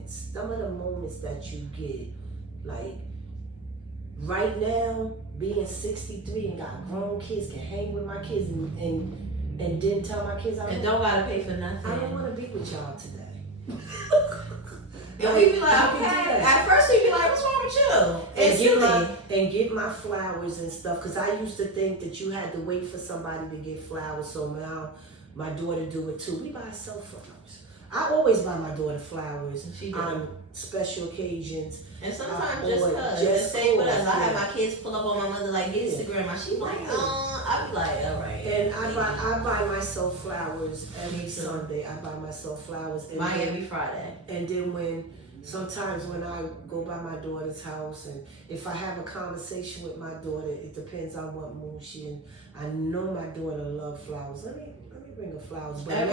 some of the moments that you get, like, right now, being 63 and got grown kids, can hang with my kids and didn't tell my kids And don't gotta pay for nothing. I don't want to be with y'all today. And we be like, I can do okay. that. At first we be like, what's wrong with you? It's silly. get my flowers and stuff, because I used to think that you had to wait for somebody to get flowers. So now my daughter do it too. We buy ourselves flowers. I always buy my daughter flowers She do. on special occasions. And sometimes or just cause. just Stay with us. cause, I have yeah. my kids pull up on my mother like Instagram. And she like, I be like, all right. And I buy myself flowers every Me too. Sunday. I buy myself flowers. And Mine then- every Friday. And then sometimes when I go by my daughter's house, and if I have a conversation with my daughter, it depends on what mood she in. I know my daughter loves flowers. Let me bring her flowers. But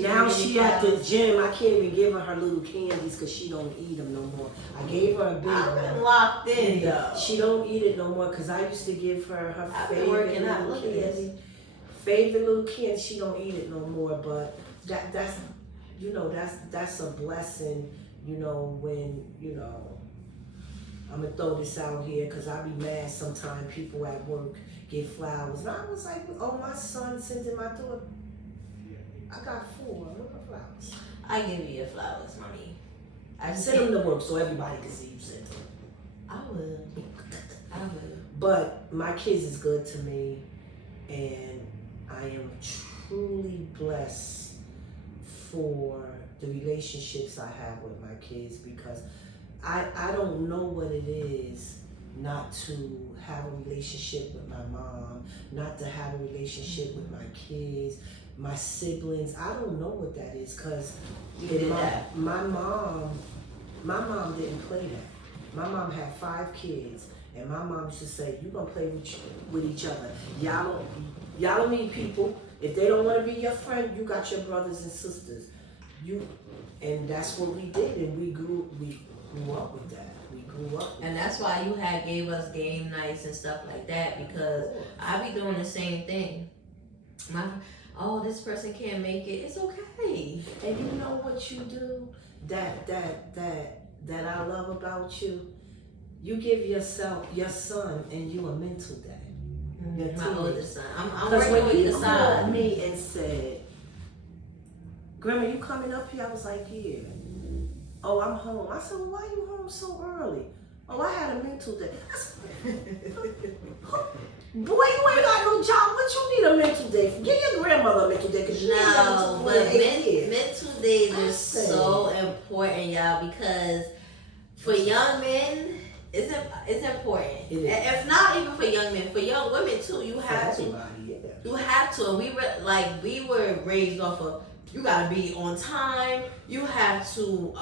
now she at the gym. I can't even give her little candies because she don't eat them no more. I gave her a big I've one. been locked in though. She don't eat it no more because I used to give her I've been favorite working out. little Look at this. candy. Favorite little candy. She don't eat it no more. But that's that's a blessing. When I'm gonna throw this out here because I be mad sometimes people at work get flowers. And I was like, oh, my son sent in my daughter. I got 4. What are flowers? I give you your flowers, mommy. I just Send them to work so everybody can see you sent them. I would. I would. But my kids is good to me, and I am truly blessed for the relationships I have with my kids, because I don't know what it is not to have a relationship with my mom, not to have a relationship with my kids, my siblings. I don't know what that is, because my mom didn't play that. My mom had 5 kids, and my mom used to say, "You're gonna play with each other. Y'all don't need people. If they don't want to be your friend, you got your brothers and sisters. And that's what we did, and we grew up with that. We grew up with And that's why you gave us game nights and stuff like that, because I be doing the same thing. This person can't make it. It's okay. And you know what you do that I love about you? You give your son and you a mental day. My oldest son. I'm Because working when he with the called son. me and said, "Grandma, you coming up here?" I was like, "Yeah." "Oh, I'm home." I said, "Well, why you home so early?" "Oh, I had a mental day." I said, "Boy, you ain't got no job. What you need a mental day for? Give your grandmother a mental day, because you ain't got No, no but mental days are so important, y'all, because for young men, it's important. It is. If not even for young men, for young women too, you have to. everybody, yeah. You have to. And we were raised off of, you gotta be on time. You have to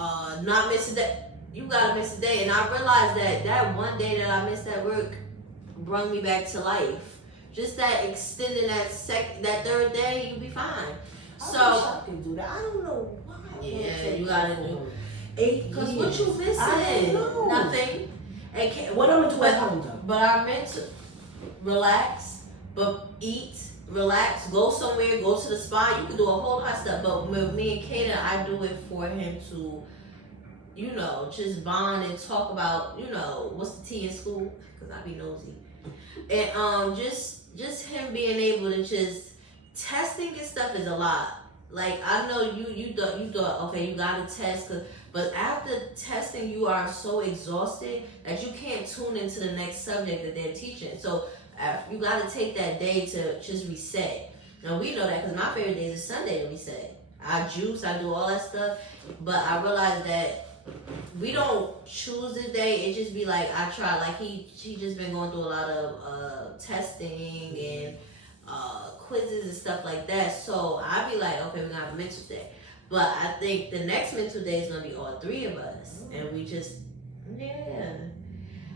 not miss a day. You gotta miss a day. And I realized that one day that I missed at work brought me back to life. Just that extending that third day, you'll be fine. I So wish I could do that. I don't know why. yeah, you gotta do. 8 years. Because what you missing? I don't know. Nothing. And What I'm gonna do at home though? But I meant to relax, but eat, relax, go somewhere, go to the spa. You can do a whole lot of stuff. But with me and Kaden, I do it for him to, you know, just bond and talk about, you know, what's the tea in school, because I be nosy. And just him being able to just, testing and stuff is a lot. Like, I know you thought, okay, you gotta test, but after testing, you are so exhausted that you can't tune into the next subject that they're teaching. So you gotta take that day to just reset. Now, we know that because my favorite day is Sunday to reset. I juice, I do all that stuff, but I realized that we don't choose the day. It just be like, I try. Like, he just been going through a lot of testing and quizzes and stuff like that. So I be like, okay, we're gonna have a mental day. But I think the next mental day is gonna be all three of us, and we just, yeah.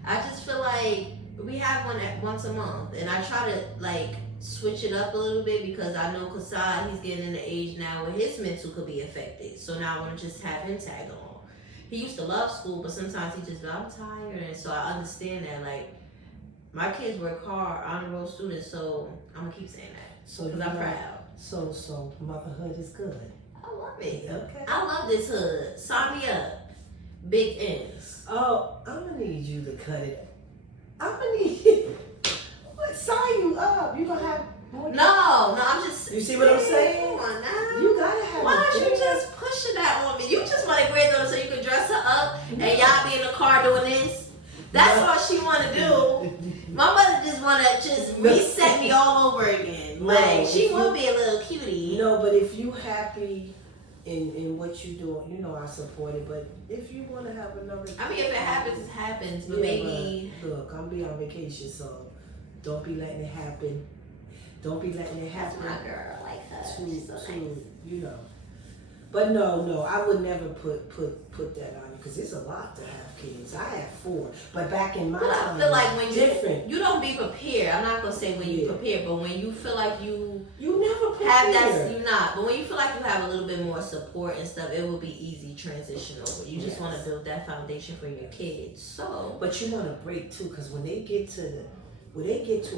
I just feel like we have one once a month, and I try to like switch it up a little bit because I know Kasad, he's getting in the age now where his mental could be affected. So now I want to just have him tag along. He used to love school, but sometimes he just be, I'm tired, and so I understand that. Like, my kids work hard, honor roll students, so I'm gonna keep saying that. So because I'm proud. So motherhood is good. I love it. Okay. I love this hood. Sign me up. Big N's. Oh, I'm gonna need you to cut it. I'm gonna need you. What, sign you up? You gonna have more? No, I'm just. You see what I'm saying? Come on now. You gotta have. Why don't you just pushing that on me? You just want a granddaughter so you can dress her up and y'all be in the car doing this. That's what she want to do. My mother just want to just reset me all over again. Like, she will be a little cutie. No, but if you happy in what you do, you know I support it. But if you want to have another, I mean, if it happens, it happens. But yeah, maybe but look, I'm be on vacation, so don't be letting it happen. Don't be letting it happen. That's my girl, I like her. She's so nice. You know. But no, I would never put that on you because it's a lot to have kids. I have 4, but back in my time, I feel like when different. You don't be prepared. I'm not gonna say when you prepare, but when you feel like you never prepare. Have that, you're not. But when you feel like you have a little bit more support and stuff, it will be easy transition over. You just want to build that foundation for your kids. So, but you want to break too, because when they get to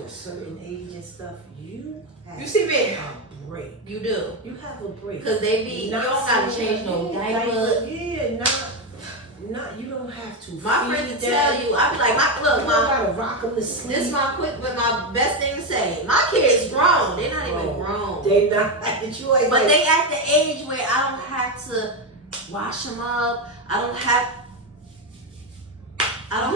a certain age and stuff, you see me a break. You do. You have a break because they be. You don't gotta change no diaper. Yeah, not. You don't have to. My friends will tell you. I be like, you gotta rock them to sleep. This is my best thing to say. My kids grown. They're not even grown. They not. But they at the age where I don't have to wash them up. I don't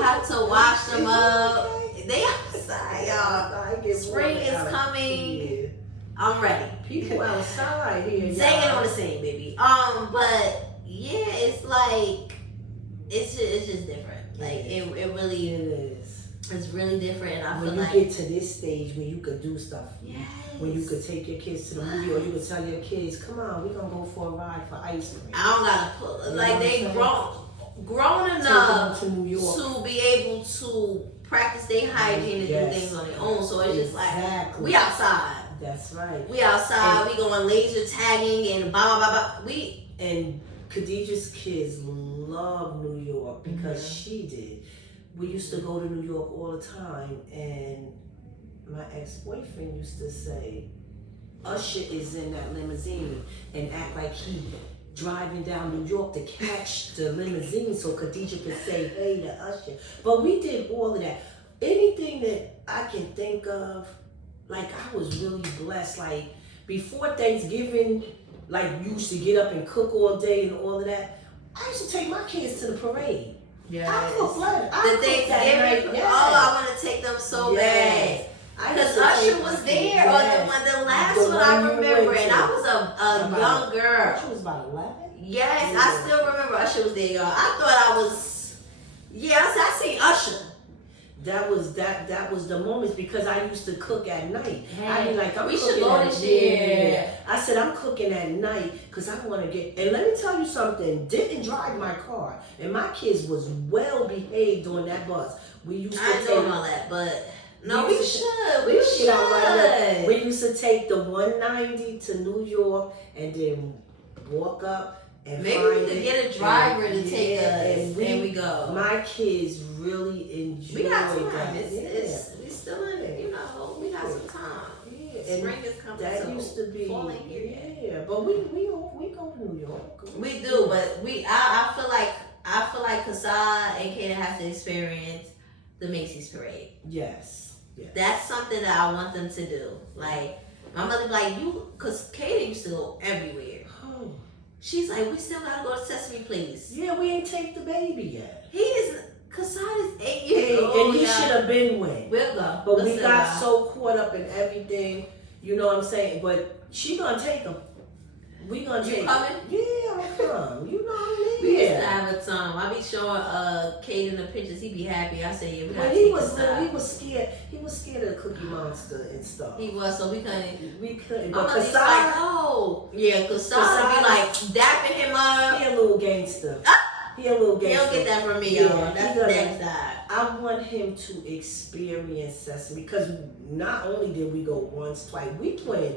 have to wash them up. They outside, y'all. Spring is coming. Yeah. I'm ready. People outside here. Singing on the scene, baby. But yeah, it's like it's just different. Like it really is. It's really different. And I feel like when you get to this stage where you could do stuff. Yes. When you could take your kids to the movie, or you could tell your kids, "Come on, we're gonna go for a ride for ice cream." I don't gotta put like they grown enough to be able to practice their hygiene and do things on their own. So it's just like we outside. That's right. We outside. And we going laser tagging and blah blah blah blah. And Khadijah's kids love New York because she did. We used to go to New York all the time, and my ex-boyfriend used to say, Usher is in that limousine, and act like he driving down New York to catch the limousine so Khadijah could say hey to Usher. But we did all of that. Anything that I can think of, like I was really blessed. Like before Thanksgiving, like you used to get up and cook all day and all of that. I used to take my kids to the parade. Yeah, I cook blood. The Thanksgiving. Oh, I want to take them so bad. Because Usher was there on the last one I remember, and I was a young girl. Usher was about 11? Yes, yeah. I still remember Usher was there, y'all. I thought I was, I seen Usher. That was the moments because I used to cook at night. I mean, like we should go this year. I said I'm cooking at night because I want to get. And let me tell you something. Didn't drive my car, and my kids was well behaved on that bus. We used to take all that, but. No, we should. We should. We used to take the 190 to New York and then walk up and maybe we could get a driver to take us. And we go. My kids really enjoy we got time. That. We still in it. You know, we got some time. Yeah. Spring is coming. That used to be fall in here. Yeah, but we go to New York. We do, but I feel like I feel like Kasad and Kaden has to experience the Macy's parade. Yes. That's something that I want them to do. Like, my mother be like, because Kaden used to go everywhere. Oh. She's like, we still gotta go to Sesame Place. Yeah, we ain't take the baby yet. Kasad is 8 years old. And he should have been with. We'll go. But we got so caught up in everything, you know what I'm saying? But she gonna take him. We gonna take him. Coming? Yeah, I'm come. You know what I mean? We used to have a time. I be showing Kaden the pictures. He be happy. I say, yeah, we gotta But take he was Kasad. he was scared. He was scared of the Cookie Monster and stuff. He was, so we couldn't. But Kasad, like, oh, yeah, Kasad be like dapping him up. He a little gangster. He a little gangster. He don't get that from me, Yeah, y'all. That's the next side. I want him to experience Sesame because not only did we go once, twice, we went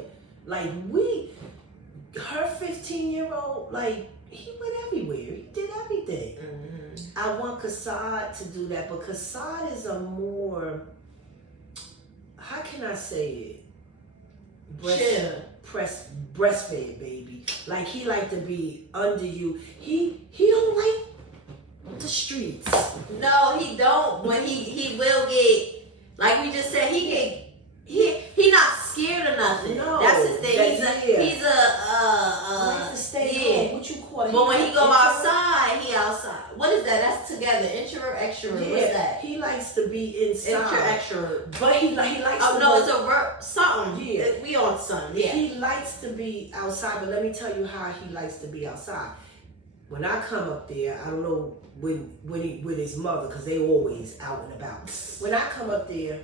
her 15-year-old, like, he went everywhere. He did everything. Mm-hmm. I want Kasad to do that, but Kasad is a more, how can I say it? Breastfed baby. Like, he like to be under you. He don't like the streets. No, he don't. But he will get, like we just said, he not scared of nothing. No, that's his thing. He's like to stay home. What you call it? But when he go outside, he outside. What is that? That's together. Introvert, extrovert. Yeah, what's that? he likes to be inside. Extrovert. But he likes. Oh no, it's a verb. Something. Yeah, we on something. Yeah. He likes to be outside, but let me tell you how he likes to be outside. When I come up there, I don't know when he with his mother, because they always out and about. When I come up there,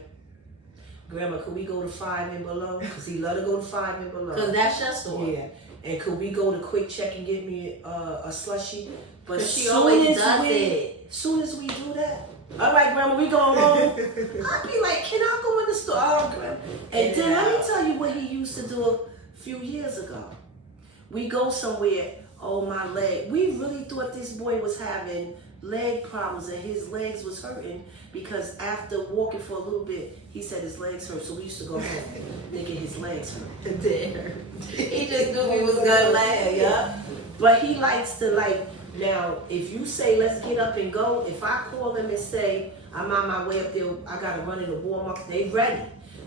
Grandma, could we go to 5 and below? Because he love to go to 5 and below. Because that's your store. Yeah. And could we go to Quick Check and get me a slushie? But she always does it. Soon as we do that, all right, Grandma, we going home. I'd be like, can I go in the store? Oh, Grandma. And then let me tell you what he used to do a few years ago. We go somewhere, oh, my leg. We really thought this boy was having leg problems and his legs was hurting because after walking for a little bit, he said his legs hurt. So we used to go home thinking his legs hurt. He just knew he was gonna laugh, yeah. But he likes to, like, now if you say let's get up and go, if I call him and say I'm on my way up there, I gotta run into Walmart, they ready.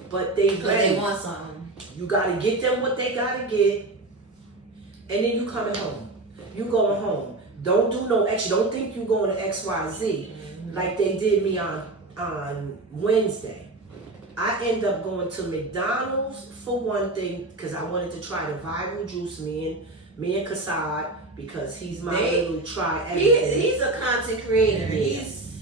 But they ready. They want something. You gotta get them what they gotta get, and then you coming home. You going home. Don't do no extra. Don't think you going to XYZ like they did me on Wednesday. I end up going to McDonald's for one thing because I wanted to try the viral juice. Me and Kasad, because he's my little try everything. He's a content creator. He's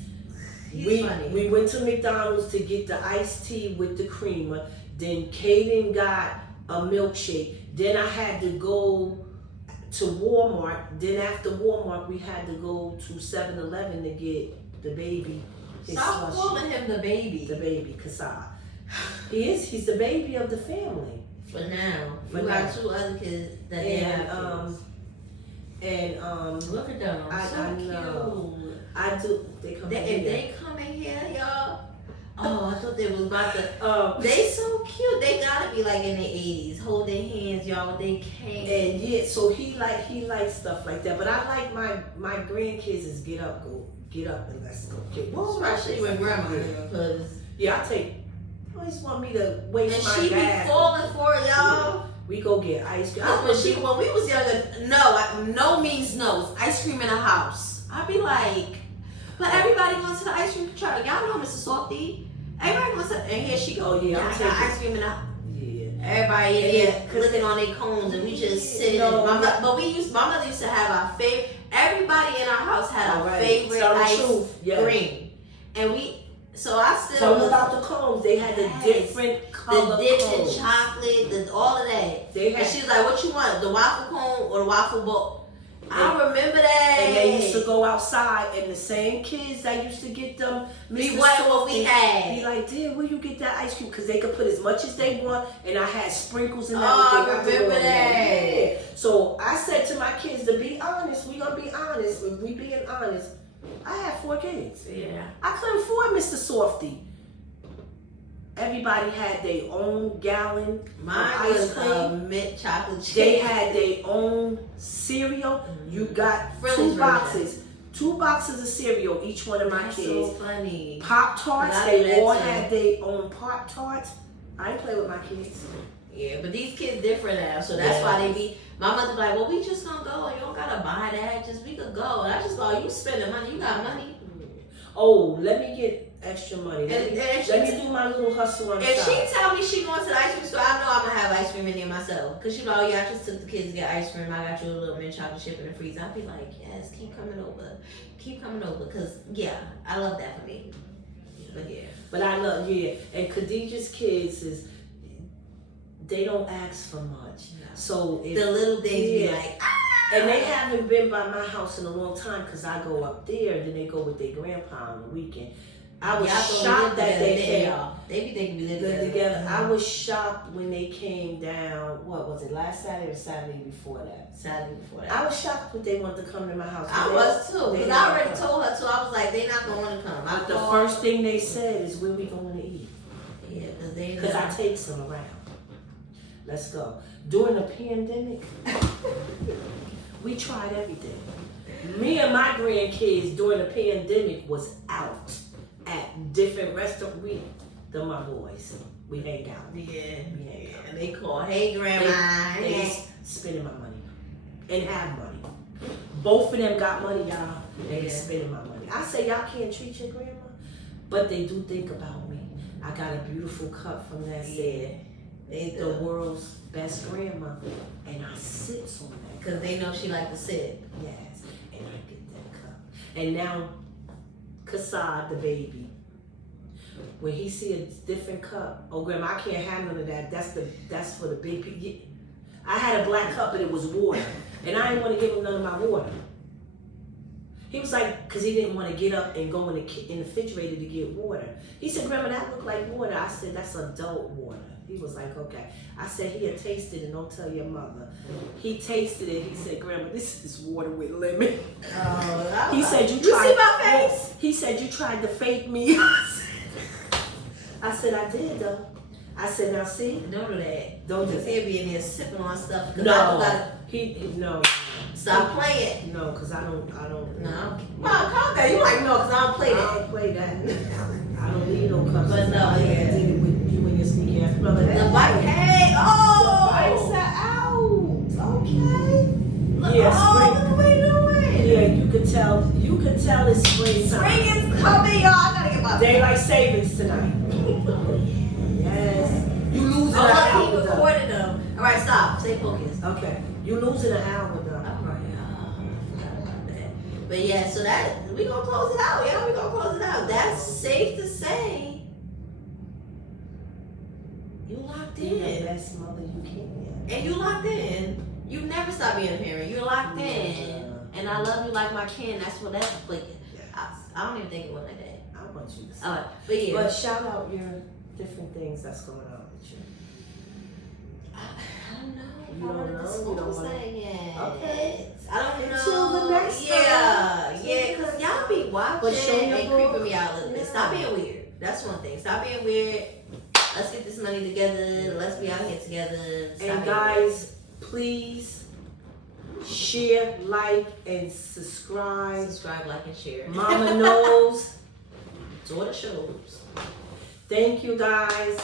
funny. We went to McDonald's to get the iced tea with the creamer. Then Kaden got a milkshake. Then I had to go to Walmart. Then after Walmart, we had to go to 7-Eleven to get the baby. Stop calling him the baby. The baby, Kasad. He's the baby of the family. For now. You got 2 other kids that they have look at them. I know. Cute. I do. They come in here. If they come in here, y'all. Oh, I thought they was about to. They so cute. They gotta be like in their 80s, holding hands, y'all. They can't. And yeah, so he likes stuff like that. But I like my grandkids is get up and let's go. Especially when grandma, because yeah, I always want me to waste and my she gas. be falling for it, y'all. We go get ice cream. When we was younger, no means no. Ice cream in a house. I'd be like, but everybody going to the ice cream truck. Y'all know Mr. Softy. Everybody wants to, and here she go. Yeah, I got ice cream in the house. Yeah. Everybody in there clicking on their cones, and we just sitting. My mother used to have our favorite. Everybody in our house had a favorite ice cream, and So I still tell them about the cones. They had the different color the dipped cones. in chocolate, all of that. And she was like, "What you want? The waffle cone or the waffle ball?" I remember that. And they used to go outside, and the same kids that used to get them, we wanted what we had. Be like, "Damn, where you get that ice cream?" Because they could put as much as they want, and I had sprinkles and everything. I remember that. Yeah. So I said to my kids, to be honest, we gonna be honest. If we being honest, I had 4 kids. Yeah. I couldn't afford Mr. Softy. Everybody had their own gallon Mine of ice was cream. mint chocolate chip. They had their own cereal. You got Friendly's 2 boxes. 2 boxes of cereal, each one of my That's kids. so funny. Pop-Tarts, they all had their own Pop-Tarts. I ain't play with my kids. Yeah, but these kids different now, so that's why they be. My mother be like, well, we just gonna go. You don't gotta buy that. Just we could go. And I just go, you spending money. You got money. Oh, let me get extra money. Let And me do my little hustle on the if side. she tell me she going to the ice cream store, I know I'm gonna have ice cream in there myself. Cause she be like, oh yeah, I just took the kids to get ice cream. I got you a little mint chocolate chip in the freezer. I'd be like, yes, keep coming over. Keep coming over. Cause yeah, I love that for me. But yeah. But I love, and Khadijah's kids is, they don't ask for much. No. So if, The little things be like, ah! And they haven't been by my house in a long time because I go up there and then they go with their grandpa on the weekend. I was shocked that they came. They be thinking we live together. I was shocked when they came down. What was it? Last Saturday or Saturday before that? Saturday before that. I was shocked when they wanted to come to my house. I was too. Because I already told her to. I was like, they not gonna want to come. The first thing they said is, where we going to eat? Yeah, because I take some around. Let's go. During the pandemic, we tried everything. Me and my grandkids during the pandemic was out at different restaurants. My boys. We hang out. Yeah. And they call, hey grandma. They spending my money. And have money. Both of them got money, y'all. They be spending my money. I say y'all can't treat your grandma, but they do think about me. I got a beautiful cup from that said, the world's best grandma, and I sit on that because they know she like to sit. Yes, and I get that cup. And now, Kassad, the baby, when he see a different cup, oh grandma, I can't have none of that. That's for the big people. I had a black cup and it was water, and I didn't want to give him none of my water. He was like, because he didn't want to get up and go in the refrigerator to get water. He said, grandma, that look like water. I said, that's adult water. He was like, okay. I said, he had tasted it, don't tell your mother. He tasted it. He said, grandma, this is water with lemon. Oh, he said, you see my face? He said, you tried to fake me. I said, I did though. I said, now see? Don't do that. Don't do that. He'll be in there sipping on stuff. No. No. Stop playing. No, because I don't. No. Mom, calm down. You like, no, because I don't play that. I don't play that. I don't need no cups. But no, I did it with you and your sneaky ass brother. The bite, hey, oh! The bites are out. Okay. Yeah, look away, no way. Yeah, you could tell it's spring time. Spring is coming, y'all. I gotta get my daylight savings tonight. Yes. You losing an hour. He recorded them. All right, stop. Stay focused. Okay. You losing an hour though. All right. I forgot about that. But yeah, so that we gonna close it out. Yeah, we gonna close it out. That's safe to say. You locked in. You're the best mother you can. And you locked in. You never stop being a parent. You're locked in. And I love you like my kin. That's what that's like. Yes. I don't even think it went like that. I want you to say. All right, but yeah. But shout out your different things that's going on with you. I don't know. You don't know? You don't want to? Okay. I don't know. Until the next time. Yeah, because y'all be watching and creeping me out a little bit. Stop being weird. That's one thing. Stop being weird. Let's get this money together. Let's be out here together. And guys, please share, like, and subscribe. Subscribe, like, and share. Mama knows. Daughter shows. Thank you, guys.